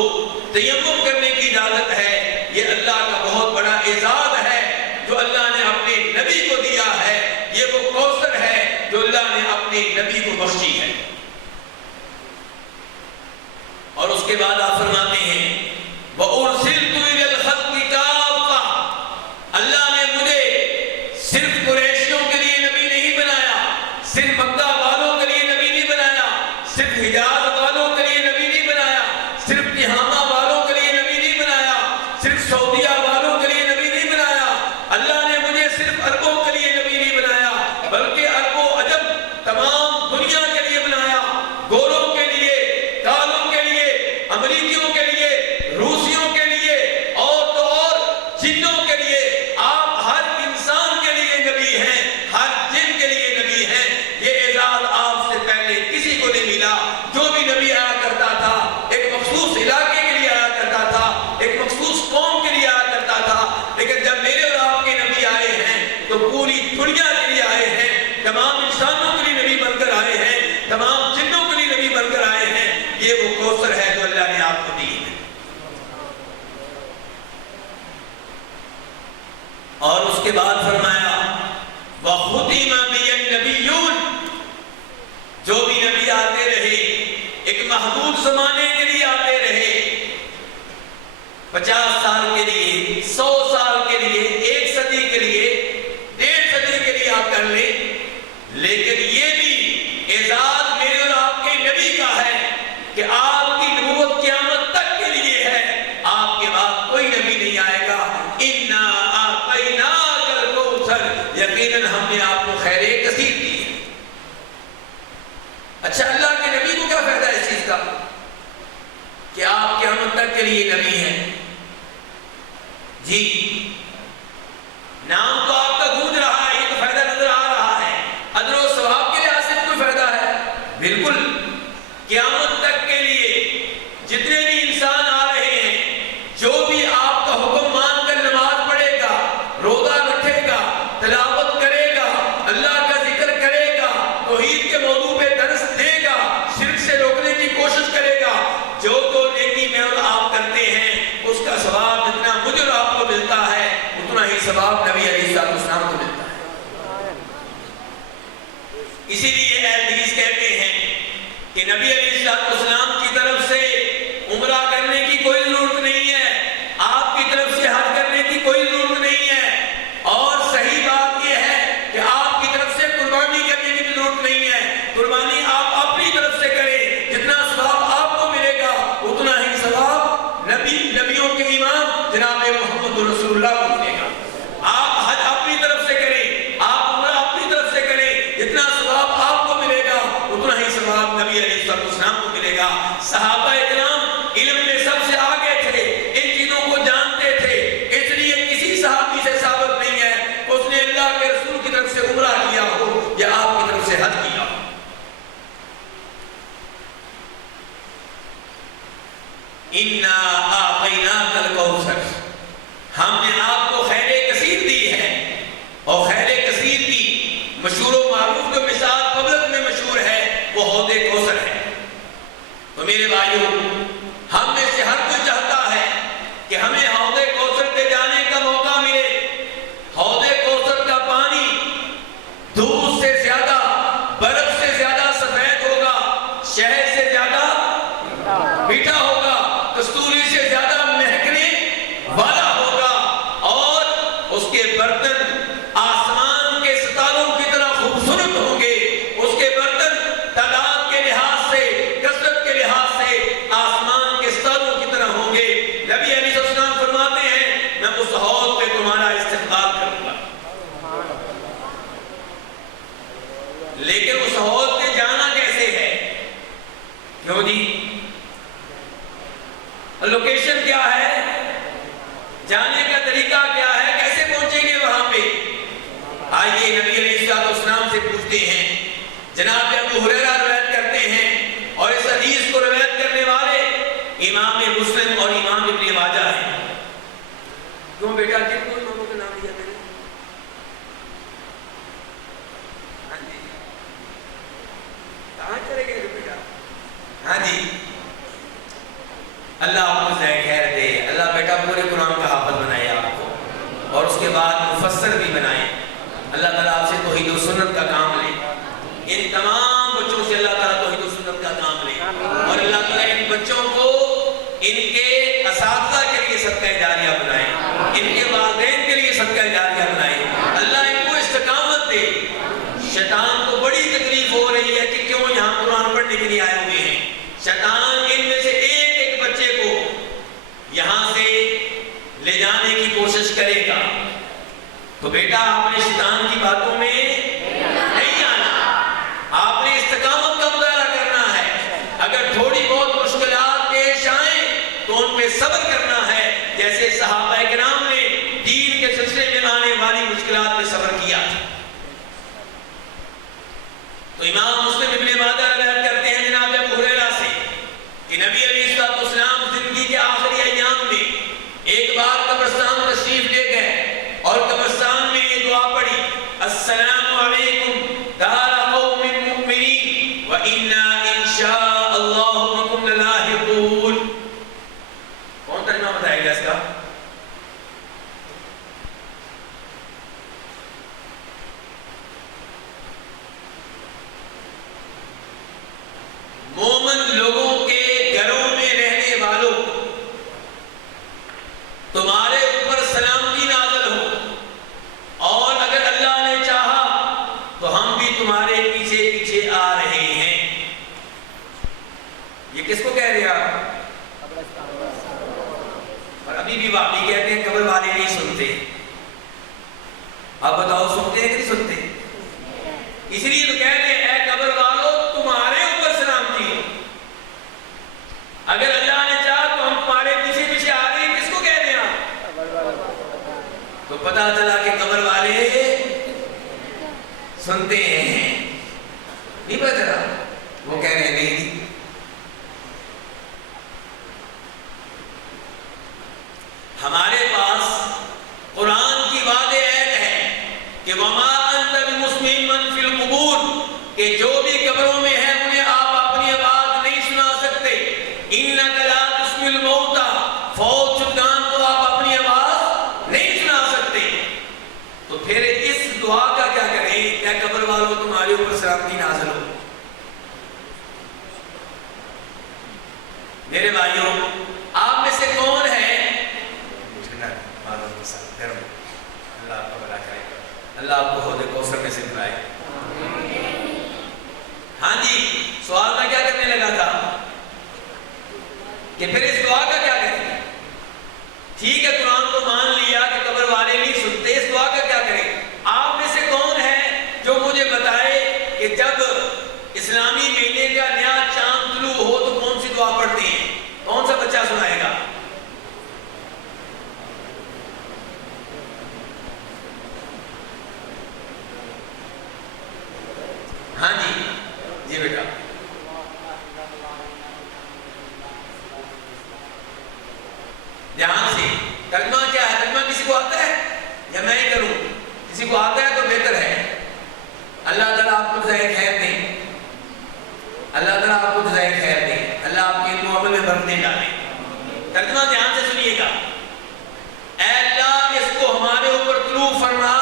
تیمم کرنے کی اجازت ہے. یہ اللہ کا بہت بڑا اعزاز ہے جو اللہ نے اپنے نبی کو دیا ہے. یہ وہ کوثر ہے جو اللہ نے اپنے نبی کو بخشی ہے. اور اس کے بعد آپ فرماتے ہیں وَأُرْسِلْتُ إِلَى الْخَلْقِ كَافَّةً، اللہ نے مجھے صرف قریشیوں کے لیے نبی نہیں بنایا، صرف مکہ والوں کے لیے نبی نہیں بنایا، صرف حجاز والوں کے لیے نبی نہیں بنایا، صرف تہامہ والوں کے لیے نبی نہیں بنایا، صرف سعودیہ والوں کے لیے نبی نہیں بنایا. اللہ نے مجھے صرف عربوں کے لیے نبی نہیں بنایا، بلکہ عرب و عجم تمام دنیا کے لیے بنایا. گوروں کے لیے، کالوں کے لیے، امریکیوں کے لیے، روسیوں کے لیے، اور تو اور جنوں کے لیے. آپ ہر انسان کے لیے نبی ہیں، ہر جن کے لیے نبی ہیں. یہ اعزاز آپ سے پہلے کسی کو نہیں ملا. جو بھی نبی آیا کرتا تھا ایک مخصوص علاقے کے لیے آیا کرتا تھا، ایک مخصوص قوم کے لیے آیا کرتا تھا. لیکن جب میرے اور آپ کے نبی آئے ہیں تو پوری دنیا کے لیے آئے ہیں، تمام انسانوں کے لیے نبی بن کر آئے ہیں، تمام جنوں کے لیے نبی بن کر آئے ہیں. یہ وہ کوثر ہے جو اللہ نے آپ کو دی ہے. اور اس کے بعد فرمایا وَخُتِمَ بِيَ النَّبِيُّونَ، جو بھی نبی آتے رہے ایک محدود زمانے کے لیے آتے رہے، 50 سال کے لیے، 100 سال کے لیے، 1 صدی کے لیے، 1.5 صدی کے لیے آپ کر لیں. لیکن یہ بھی اعزاز میرے اور آپ کے نبی کا ہے کہ آپ کی نبوت قیامت تک کے لیے ہے. آپ کے بعد کوئی نبی نہیں آئے گا. اِنَّا أَعْطَيْنَاكَ الْكَوْثَرَ، یقیناً ہم نے آپ کو خیر کثیر دی ہے. اچھا، اللہ کے نبی کو کیا فائدہ ہے اس چیز کا کہ آپ قیامت تک کے لیے نبی ہیں؟ جی، نام تو آپ کا گونج رہا ہے، یہ تو فائدہ نظر آ رہا ہے. اجر و ثواب کے لحاظ سے کوئی فائدہ ہے؟ بالکل. قیامت تک کے لیے جتنے بھی انسان آ رہے ہیں، جو بھی آپ کا حکم مان کر نماز پڑھے گا، روزہ رکھے گا، تلاوت کرے گا، اللہ کا ذکر کرے گا، توحید کے موضوع پہ درس دے گا، شرک نبی علیہ السلام کی طرف سے عمرہ کرنے کی کوئی ضرورت نہیں ہے، آپ کی طرف سے حج کرنے کی کوئی ضرورت نہیں ہے، اور صحیح بات یہ ہے کہ آپ کی طرف سے قربانی کرنے کی بھی ضرورت نہیں ہے۔ قربانی آپ اپنی طرف سے کریں، جتنا ثواب آپ کو ملے گا اتنا ہی ثواب نبیوں کے امام جناب محمد رسول اللہ کو ملے گا۔ آپ حج اپنی طرف سے کریں، آپ عمرہ اپنی طرف سے کریں، جتنا ثواب آپ کو ملے گا اتنا ہی ثواب نبی علیہ السلام کو ملے گا۔ صحابہ اکرام علم میں سب سے آگے تھے، ان چیزوں کو جانتے تھے، اس لیے کسی صحابی سے ثابت نہیں ہے اس نے اللہ کے رسول کی طرف سے عمرہ کیا ہو یا آپ کی طرف سے حج کیا ہو۔ اِنَّا أَعْطَيْنَاكَ الْكَوْثَرَ، ہم نے آپ کو خیر کثیر دی ہے، اور خیر کثیر کی مشہور و معروف جو مثال پبلک میں مشہور ہے وہ حوض کوثر ہے۔ تو میرے بھائیوں، ہم میں سے ہر کوئی چاہتا ہے کہ ہمیں حوض کوثر پہ جانے کا موقع ملے۔ حوض کوثر کا پانی دودھ سے زیادہ، برف سے زیادہ سفید ہوگا، شہد سے زیادہ میٹھا ہوگا، کستوری سے زیادہ مہکنے والا ہوگا، اور اس کے برتن آسمان کے ستاروں کی طرح خوبصورت ہوں گے۔ اس کے برتن تعداد کے لحاظ سے، کثرت کے لحاظ سے آسمان کے ستاروں کی طرح ہوں گے۔ نبی علیہ السلام فرماتے ہیں میں اس حوض پہ تمہارا استقبال کروں گا۔ لیکن اس حوض پہ جانا کیسے ہے؟ کیوں جی؟ لوکیشن کیا ہے؟ جانے کا طریقہ کیا ہے؟ کیسے پہنچیں گے وہاں پہ؟ آئیے نبی علیہ السلام سے پوچھتے ہیں۔ جناب ابو ہریرہ روایت کرتے ہیں، اور اس حدیث کو روایت کرنے والے امام مسلم اور امام ابن ماجہ ہیں۔ کیوں بیٹا کن کو اماموں کا نام لیا میں نے؟ ہاں جی، کہاں چلے گئے بیٹا؟ ہاں جی، اللہ آپ کو ذائقہ خیر دے، اللہ بیٹا پورے قرآن کا حافظ بنائے آپ کو، اور اس کے بعد مفسر بھی بنائے۔ اللہ تعالیٰ آپ سے توحید و سنت کا کام لے، ان تمام بچوں سے اللہ تعالیٰ توحید و سنت کا کام لے، اور اللہ تعالیٰ ان بچوں کو ان کے اساتذہ کے لیے صدقہ جاریہ بنائے، ان کے والدین کے لیے صدقہ جاریہ بنائے۔ اللہ ان کو استقامت دے۔ شیطان کو بڑی تکلیف ہو رہی ہے کہ کیوں یہاں قرآن پڑھنے کے لیے آئے ہوئے ہیں۔ شیطان ان میں سے ایک ایک بچے کو یہاں سے لے جانے کی کوشش کرے گا۔ تو بیٹا آپ نے شیطان کی باتوں میں نہیں آنا، آپ نے استقامت کا مظاہرہ کرنا ہے۔ اگر تھوڑی بہت مشکلات پیش آئیں تو ان پہ صبر کرنا ہے، جیسے صحابہ کرام نے دین کے سلسلے میں آنے والی مشکلات پہ صبر کیا تھا۔ تو امام مسلم ابن ماجہ روایت کرتے ہیں جناب ابو ہریرہ سے کہ نبی علیہ السلام زندگی کے آخری ایام میں ایک بار قبرستان تشریف لے گئے، اور قبرستان میں یہ دعا پڑھی، السلام علیکم دار قوم مؤمنین وَإِنَّا إِن شَاءَ اللَّهُ بِكُمْ لَلَاحِقُونَ۔ کون ترجمہ بتائے گا اس کا؟ مومن لوگوں کے گھروں میں رہنے والوں، تمہارے اوپر سلامتی نازل ہو، اور اگر اللہ نے چاہا تو ہم بھی تمہارے پیچھے پیچھے آ رہے ہیں۔ یہ کس کو کہہ رہے ہیں آپ؟ اور ابھی بھی واقعی کہتے ہیں قبر والے نہیں سنتے۔ آپ بتاؤ سنتے ہیں کہ نہیں سنتے؟ اس لیے تو کہہ رہے ہیں اے قبر والوں تمہارے اوپر سلامتی ہو، اگر اللہ نے چاہا تو ہم تمہارے پیچھے پیچھے آ رہے ہیں۔ کس کو کہہ رہے ہیں آپ؟ تو پتا چلا کہ قبر والے سنتے ہیں، نہیں پتا چلا؟ وہ کہہ رہے ہیں نہیں۔ ہمارے پاس قرآن کی واضح آیت ہے کہ وَمَا أَنْتَ بِمُسْمِعٍ مَّن فِي الْقُبُورِ، کہ جو بھی قبروں میں ہے انہیں آپ اپنی آواز نہیں سنا سکتے۔ إِنَّكَ لَا تُسْمِعُ الْمَوْتَىٰ، فوت شدگان کو آپ اپنی آواز نہیں سنا سکتے۔ تو پھر اس دعا کا کیا کریں؟ اے قبر والوں تمہارے اوپر سلامتی نازل ہو۔ میرے بھائیوں، آپ میں سے کون ہے، اللہ آپ کو بھلا کرے، اللہ آپ کو حوض کوثر میں سے پلائے۔ ہاں جی، سوال میں کیا کرنے لگا تھا کہ پھر اس دعا کا کیا کریں؟ ٹھیک ہے، قرآن کو مان لیا کہ قبر والے نہیں سنتے، اس دعا کا کیا کریں؟ آپ میں سے کون ہے جو مجھے بتائے کہ جب اسلامی مہینے کا نیا چاند طلوع ہو تو کون سی دعا پڑھتے ہیں؟ کون سا بچہ سنائے گا؟ ہاں جی جی بیٹا، دھیان سے، ترجمہ کیا ہے؟ ترجمہ کسی کو آتا ہے یا میں ہی کروں؟ کسی کو آتا ہے تو بہتر ہے۔ اللہ تعالیٰ آپ کو جزائے خیر دیں، اللہ تعالیٰ آپ کو جزائے خیر دیں، اللہ آپ کے علم و عمل میں برکتیں ڈالیں۔ ترجمہ دھیان سے سنیے گا۔ اے اللہ، اس کو ہمارے اوپر طلوع فرما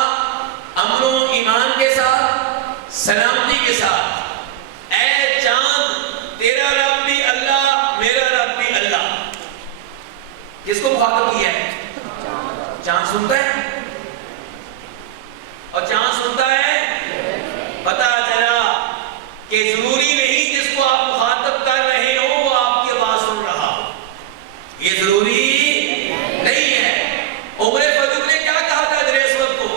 امن و ایمان کے ساتھ، سلامتی کے ساتھ۔ اے چاند، تیرا رب بھی اللہ، میرا رب بھی اللہ۔ کس کو مخاطب کیا ہے؟ چاند سنتا ہے، اور چاند سنتا ہے۔ پتا چلا کہ ضروری نہیں جس کو آپ مخاطب کر رہے ہو وہ آپ کی آواز سن رہا ہو، یہ ضروری نہیں ہے۔ عمر فاروق نے کیا کہا تھا حضرت اسود کو؟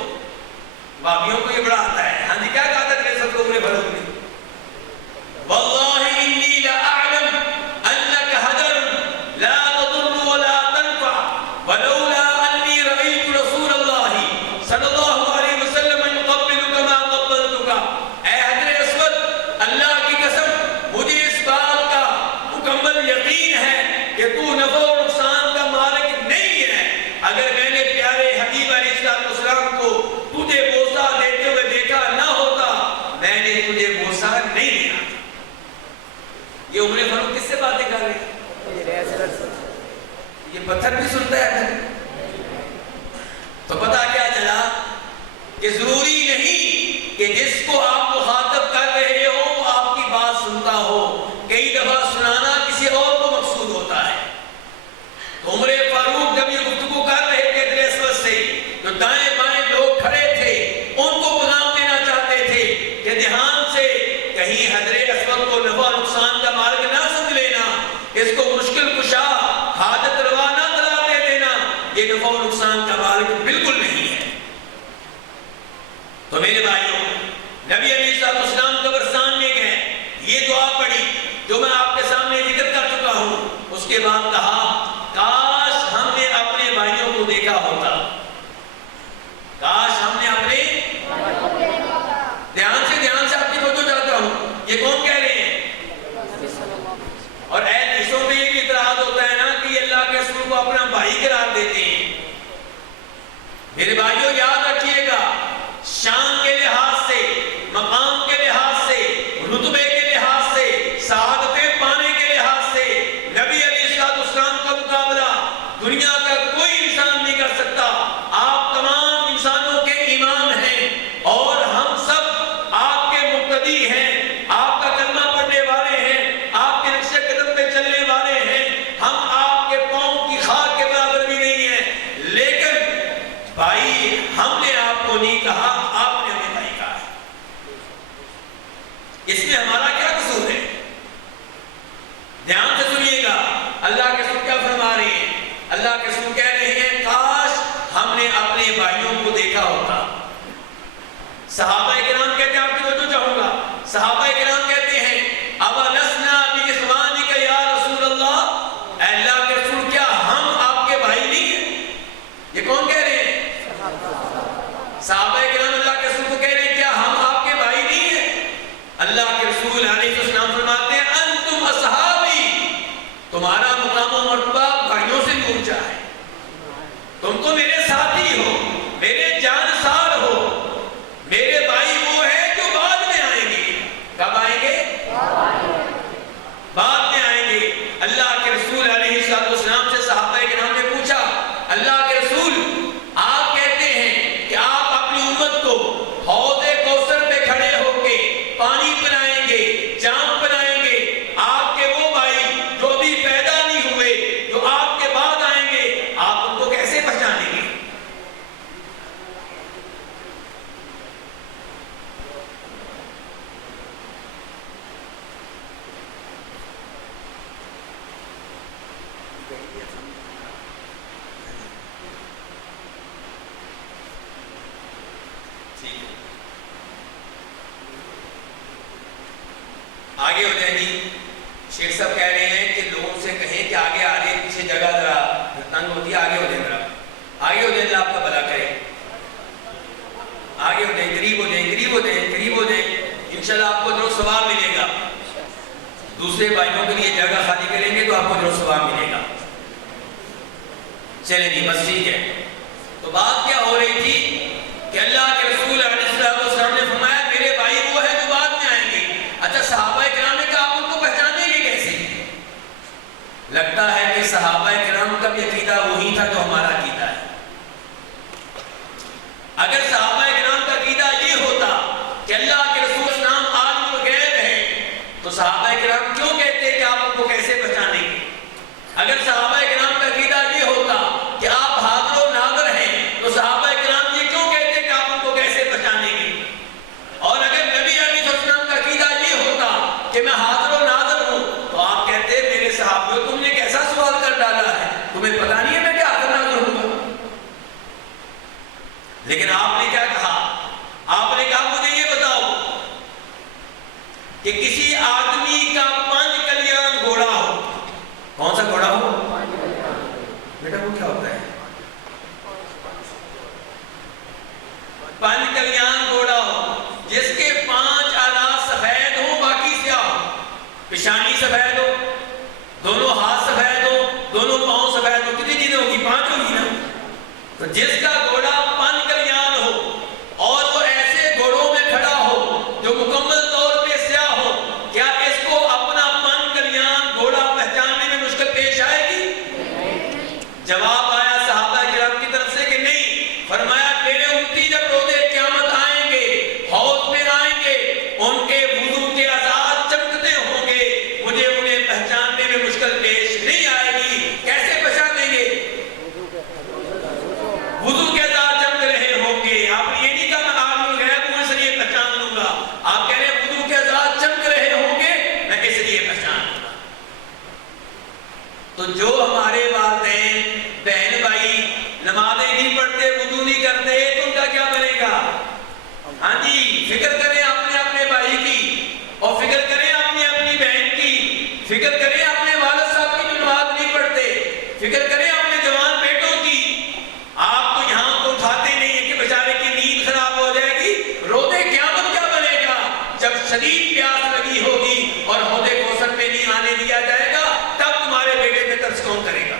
بابیوں کو یہ بڑا آتا ہے۔ ہاں جی، کیا کہا تھا حضرت اسود کو عمر فاروق نے؟ واللہ انی لأعلم انک حجر لا تضر ولا تنفع ولولا انی رأیت رسول اللہ صلی اللہ علیہ وسلم یقبلک ما قبلتک۔ اے حضرت اسود، اللہ کی قسم مجھے اس بات کا مکمل یقین ہے کہ تو نفع و نقصان کا مالک نہیں ہے۔ اگر میں نے پیارے حبیب علیہ السلام کو تجھے بوسہ دیتے ہوئے دیکھا نہ ہوتا، میں نے تجھے بوسہ نہیں دینا۔ یہ عمر فاروق کس سے باتیں کر رہے ہیں؟ یہ پتھر بھی سنتا ہے۔ تو پتا کیا چلا کہ ضروری نہیں کہ جس کو آپ مخاطب کر رہے ہو وہ آپ کی بات سنتا ہو، کئی دفعہ سنانا کسی اور کو مقصود ہوتا ہے۔ تو عمر فاروق جب یہ گفتگو کر رہے تھے حضرت اسود سے، جو دائیں بائیں لوگ کھڑے تھے ان کو پیغام دینا چاہتے تھے کہ دھیان سے، کہیں حضرت اسود کو نفع نقصان کا مالک نہ سمجھ لینا، اس کو مشکل کشا حاجت روا نہ قرار دے دینا، یہ نفع نقصان کا مالک بالکل نہیں ہے۔ تو میرے بھائیوں، نبی علیہ السلام قبرستان میں گئے، یہ دعا پڑھی جو میں آپ کے سامنے ذکر کر چکا ہوں۔ اس کے بعد کہا کاش ہم نے اپنے بھائیوں کو دیکھا ہوتا، کاش ہم نے اپنے، دھیان سے آپ کی توجہ چاہتا ہوں، یہ کون کہہ رہے ہیں؟ اور اے حدیثوں میں یہ بھی اعتراض ہوتا ہے نا کہ یہ اللہ کے رسول کو اپنا بھائی قرار دیتے ہیں۔ میرے بھائیوں یاد رکھیے گا، شان کے لحاظ سے، مقام کے لحاظ سے، رتبے کے لحاظ سے، سعادتیں پانے کے لحاظ سے نبی علیہ السلام کا مقابلہ دنیا کا کوئی انسان نہیں کر سکتا۔ آپ تمام انسانوں کے امام ہیں اور ہم سب آپ کے مقتدی ہیں، آپ کا کلمہ پڑھنے والے ہیں، آپ کے نقش قدم پہ چلنے والے ہیں۔ ہم آپ کے پاؤں کی خاک کے برابر بھی نہیں ہیں، لیکن بھائی ہم نے آپ کو نہیں کہا، آپ نے ہمیں بھائی کہا ہے۔ اس میں ہمارا کیا قصور ہے؟ دھیان سے سنیے گا، اللہ کے رسول کیا فرما رہے ہیں؟ اللہ کے رسول کہہ رہے ہیں کاش ہم نے اپنے بھائیوں کو دیکھا ہوتا۔ صحابہ کرام کہتے ہیں، آپ کی توجہ چاہوں گا، صحابہ کرام کہتے ہیں اولسنا باخوانک یا رسول اللہ، اے اللہ کے رسول کیا ہم آپ کے بھائی نہیں ہیں؟ یہ کون کہہ رہے ہیں؟ صحابہ کرام اللہ کے رسول کو کہہ رہے ہیں کیا ہم آپ کے بھائی نہیں ہیں؟ اللہ کے رسول علیہ السلام فرماتے ہیں انتم اصحابی، تمہارا مقام و مرتبہ بھائیوں سے بھی اونچا ہے، تم تو میرے ساتھی ہو، میرے جانسار ہو، میرے بھائی وہ ہیں جو بعد میں آئیں گے۔ کب آئیں گے؟ بعد میں آئیں گے۔ اللہ کے رسول علیہ السلام سے صحابہ کرام نے پوچھا اللہ کے رسول آپ کہتے ہیں کہ آپ اپنی امت کو حوض کوثر پہ کھڑے ہو کے پانی پلائیں گے، جام پلائیں گے، آپ کے وہ بھائی جو ابھی پیدا آگے ہو جائیں گی. شیخ صاحب کہہ رہے ہیں کہ لوگوں سے کہیں کہ آگے آ جائے, پیچھے جگہ ذرا تنگ ہوتی ہے, آگے ہو جائیں, ذرا آگے ہو جائیں, اللہ آپ کا بھلا کرے. آگے ہو جائیں, قریب ہو جائیں, قریب ہو جائیں, قریب ہو جائیں. انشاءاللہ آپ کو جو ثواب ملے گا. دوسرے بھائیوں کے لیے جگہ خالی کریں گے تو آپ کو جو ثواب ملے گا. چلیں جی, بس ٹھیک ہے. تو بات کیا ہو رہی تھی کہ اللہ کے رسول علیہ السلام نے فرمایا میرے بھائی وہ ہے جو بعد میں آئیں گے. اچھا, صحابہ کرام نے کہا آپ ان کو پہچانیں گے کیسے؟ لگتا ہے کہ صحابہ کرام کا بھی عقیدہ وہی تھا جو ہمارا عقیدہ ہے. اگر صحابہ کرام کا عقیدہ یہ ہوتا کہ اللہ کے رسول نام عالم الغیب ہے تو صحابہ کرام کیوں کہتے کہ آپ ان کو کیسے پہچانیں گے؟ اگر صحابہ کرام کا عقیدہ یہ ہوتا کہ آپ حاضر و ناظر ہیں تو صحابہ کرام یہ کیوں کہتے کہ آپ ان کو کیسے پہچانیں گے؟ اور اگر نبی علیہ السلام کا عقیدہ یہ ہوتا کہ میں حاضر و ناظر ہوں تو آپ کہتے میرے صحابیوں تم نے کیسا سوال کر ڈالا ہے, تمہیں پتہ نہیں ہے میں کیا حاضر ناظر ہوں گا. لیکن آپ نے کیا کہا؟ آپ نے کہا مجھے یہ بتاؤ کہ کسی آدمی کا 5 کلیان گھوڑا ہو. کون سا گھوڑا ہو بیٹا؟ وہ کیا ہوتا ہے؟ 5 کلیان گھوڑا ہو جس کے 5 اعلیٰ سفید ہو باقی سیاہ ہو. پیشانی سفید ہو, دونوں ہاتھ سفید ہو, دونوں پاؤں سفید ہو. کتنی چیزیں ہوگی؟ 5 ہوگی نا. تو جس کا گھوڑا 5 کلیان ہو اور وہ ایسے گھوڑوں میں کھڑا ہو جو مکمل طور پہ سیاہ ہو, کیا اس کو اپنا 5 کلیان گھوڑا پہچاننے میں مشکل پیش آئے گی؟ جواب آیا صحابہ کرام کی طرف سے کہ نہیں. فرمایا میرے امتی جب روز قیامت آئیں گے, حوض میں آئیں گے, ان کے وضو کے اعضاء چمکتے ہوں گے, مجھے انہیں پہچاننے میں مشکل پیش نہیں آئے گی. کیسے پہچانیں گے؟ وضو کے اعضاء چمک رہے ہوں گے. آپ نے یہ نہیں کہا میں عالم الغیب ہوں اس لیے پہچان لوں گا. آپ کہہ رہے ہیں وضو کے اعضاء چمک رہے ہوں گے میں اس لیے پہچان لوں گا. تو جو ہمارے والدین بہن بھائی نمازیں نہیں پڑھتے, وضو نہیں کرتے, تو ان کا کیا بنے گا؟ ہاں جی, فکر کریں اپنے اپنے بھائی کی, اور فکر کریں اپنی اپنی بہن کی, فکر کریں اپنے والد صاحب کی جو نماز نہیں پڑھتے, فکر کریں اپنے جوان بیٹوں کی. آپ تو یہاں کو اٹھاتے نہیں ہیں کہ بیچارے کی نیند خراب ہو جائے گی. روزے قیامت کیا بنے گا؟ جب شدید پیاس لگی ہوگی اور حوض کوثر پہ نہیں آنے دیا جائے گا, تب تمہارے بیٹے پہ ترس کون کرے گا؟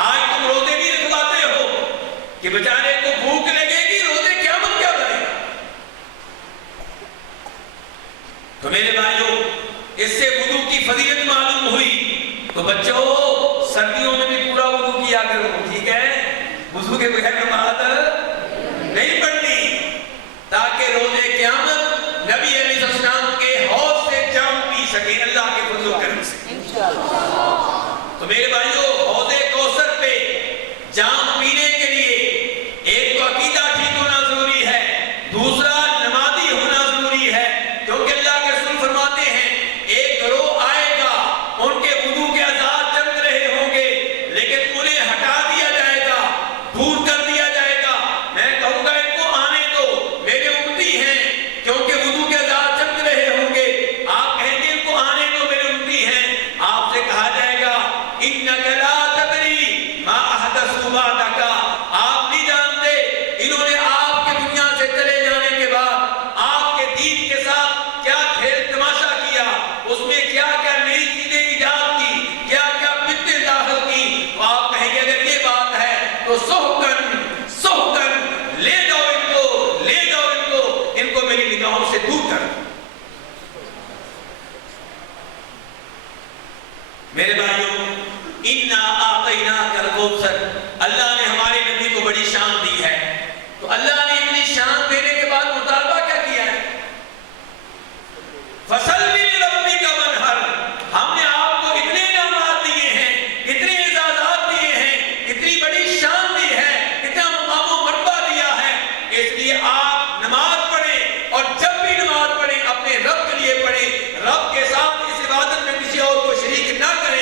آج تم روزے بھی رکھواتے ہو کہ بیچارے کو بھوک لگے گی, روزے قیامت کیا بنے گا؟ تو میرے بھائیوں, اس سے وضو کی فضیلت معلوم ہوئی. تو بچوں سردیوں میں بھی پورا وضو کیا کرو, ٹھیک ہے؟ وضو کے بغیر نماز نہیں پڑھنی, تاکہ روزے قیامت نبی علیہ السلام کے حوض سے جام پی سکیں اللہ کے فضل و کرم سے. تو میرے بھائیوں, حوض کوثر پہ جام پینے کے لیے ایک تو عقیدہ ٹھیک ہونا ضروری ہے, دوسرا نمازی ہونا ضروری ہے. کیونکہ اللہ کے رسول فرماتے ہیں ایک گروہ آئے گا, ان کے وضو کے اعضاء چمک رہے ہوں گے, لیکن انہیں ہٹا دیا جائے گا, دور کر دیا جائے گا. میں کہوں گا ان کو آنے دو, میرے امتی ہیں, کیونکہ وضو کے اعضاء چمک رہے ہوں گے. آپ کہیں گے ان کو آنے دو, میرے امتی ہیں. آپ سے کہا جائے گا انک لا تدری ما احدثوا بعدک, آپ نہیں جانتے انہوں نے آپ کے دنیا سے چلے جانے کے بعد آپ کے دین کے ساتھ کیا کھیل تماشا کیا, اس میں کیا کیا نئی چیزیں ایجاد کی, کیا کیا بدعتیں داخل کی. تو آپ کہیں گے اگر یہ بات ہے تو سحقن لے جاؤ ان کو, لے جاؤ ان کو, ان کو میری نگاہوں سے دور کر. میرے بھائیوں, اِنَّا أَعْطَيْنَاكَ الْكَوْثَرَ, اللہ نے ہمارے نبی کو بڑی شان دی ہے. تو اللہ نے اتنی شان دینے کے بعد مطالبہ کیا کیا ہے؟ فَصَلِّ لِرَبِّكَ وَانْحَرْ, ہم نے آپ کو اتنے انعامات دیے ہیں, اتنے اعزازات دیے ہیں, اتنی بڑی شان دی ہے, اتنا مقام و مرتبہ دیا ہے, اس لیے آپ نماز پڑھیں, اور جب بھی نماز پڑھیں اپنے رب کے لیے پڑھیں, رب کے ساتھ اس عبادت میں کسی اور کو شریک نہ کریں.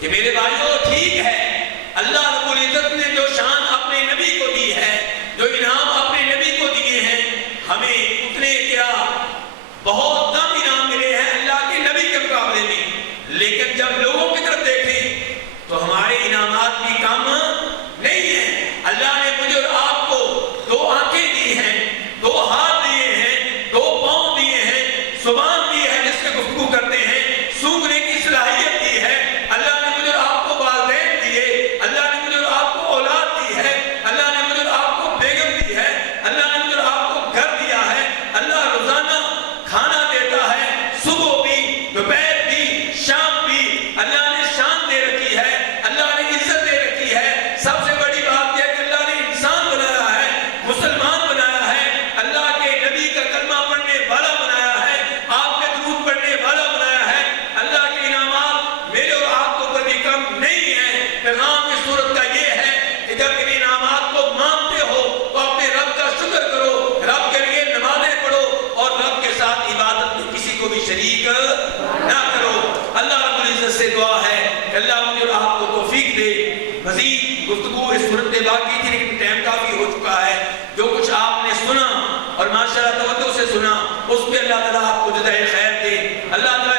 کہ میرے بھائیوں ٹھیک ہے اللہ رب العزت نے جو شان اپنے نبی کو دی ہے، جو انعام اپنے نبی کو دیے ہیں، ہمیں اتنے کیا بہت کم انعام ملے ہیں اللہ کے نبی کے مقابلے میں، لیکن جب لوگوں کی طرف دیکھیں تو ہمارے انعامات بھی کم نہیں ہیں۔ اللہ نے مجھے اور آپ کو 2 آنکھیں دی ہیں، 2 ہاتھ دیے ہیں، 2 پاؤں دیے ہیں، زبان دی ہے جس سے گفتگو کرتے ہیں، سونگھنے کی صلاحیت دی ہے۔ اللہ نے مجھے اور آپ کو والدین دیے، اللہ نے مجھے اور آپ کو اولاد دی ہے، اللہ نے مجھے اور آپ کو بیگم دی ہے، اللہ نے مجھے اور آپ کو گھر دیا ہے۔ اللہ روزانہ کھانا دیتا ہے، صبح بھی، دوپہر بھی، شام بھی، اللہ نے شان دے رکھی ہے، اللہ نے عزت دے رکھی ہے۔ سب سے بڑی بات یہ کہ اللہ نے انسان بنایا ہے، مسلمان بنایا ہے، اللہ کے نبی کا کلمہ پڑھنے والا بنایا ہے، آپ پہ درود پڑھنے والا بنایا ہے۔ اللہ کے انعامات میرے اور آپ کو کبھی کم نہیں ہیں۔ پیغام کی صورت کا یہ ہے کہ جب ان انعامات کو مانتے ہو تو اپنے رب کا شکر کرو، رب کے لیے نمازیں پڑھو اور رب کے ساتھ عبادت میں کسی کو بھی شریک نہ کرو۔ اللہ رب العزت سے دعا ہے کہ اللہ مجھے اور آپ کو توفیق دے۔ مزید گفتگو اس صورت میں باقی تھی لیکن ٹائم کافی ہو چکا ہے۔ جو کچھ آپ نے سنا اور ماشاءاللہ توجہ سے سنا، اس پہ اللہ تعالیٰ آپ کو جزائے خیر دے۔ اللہ تعالیٰ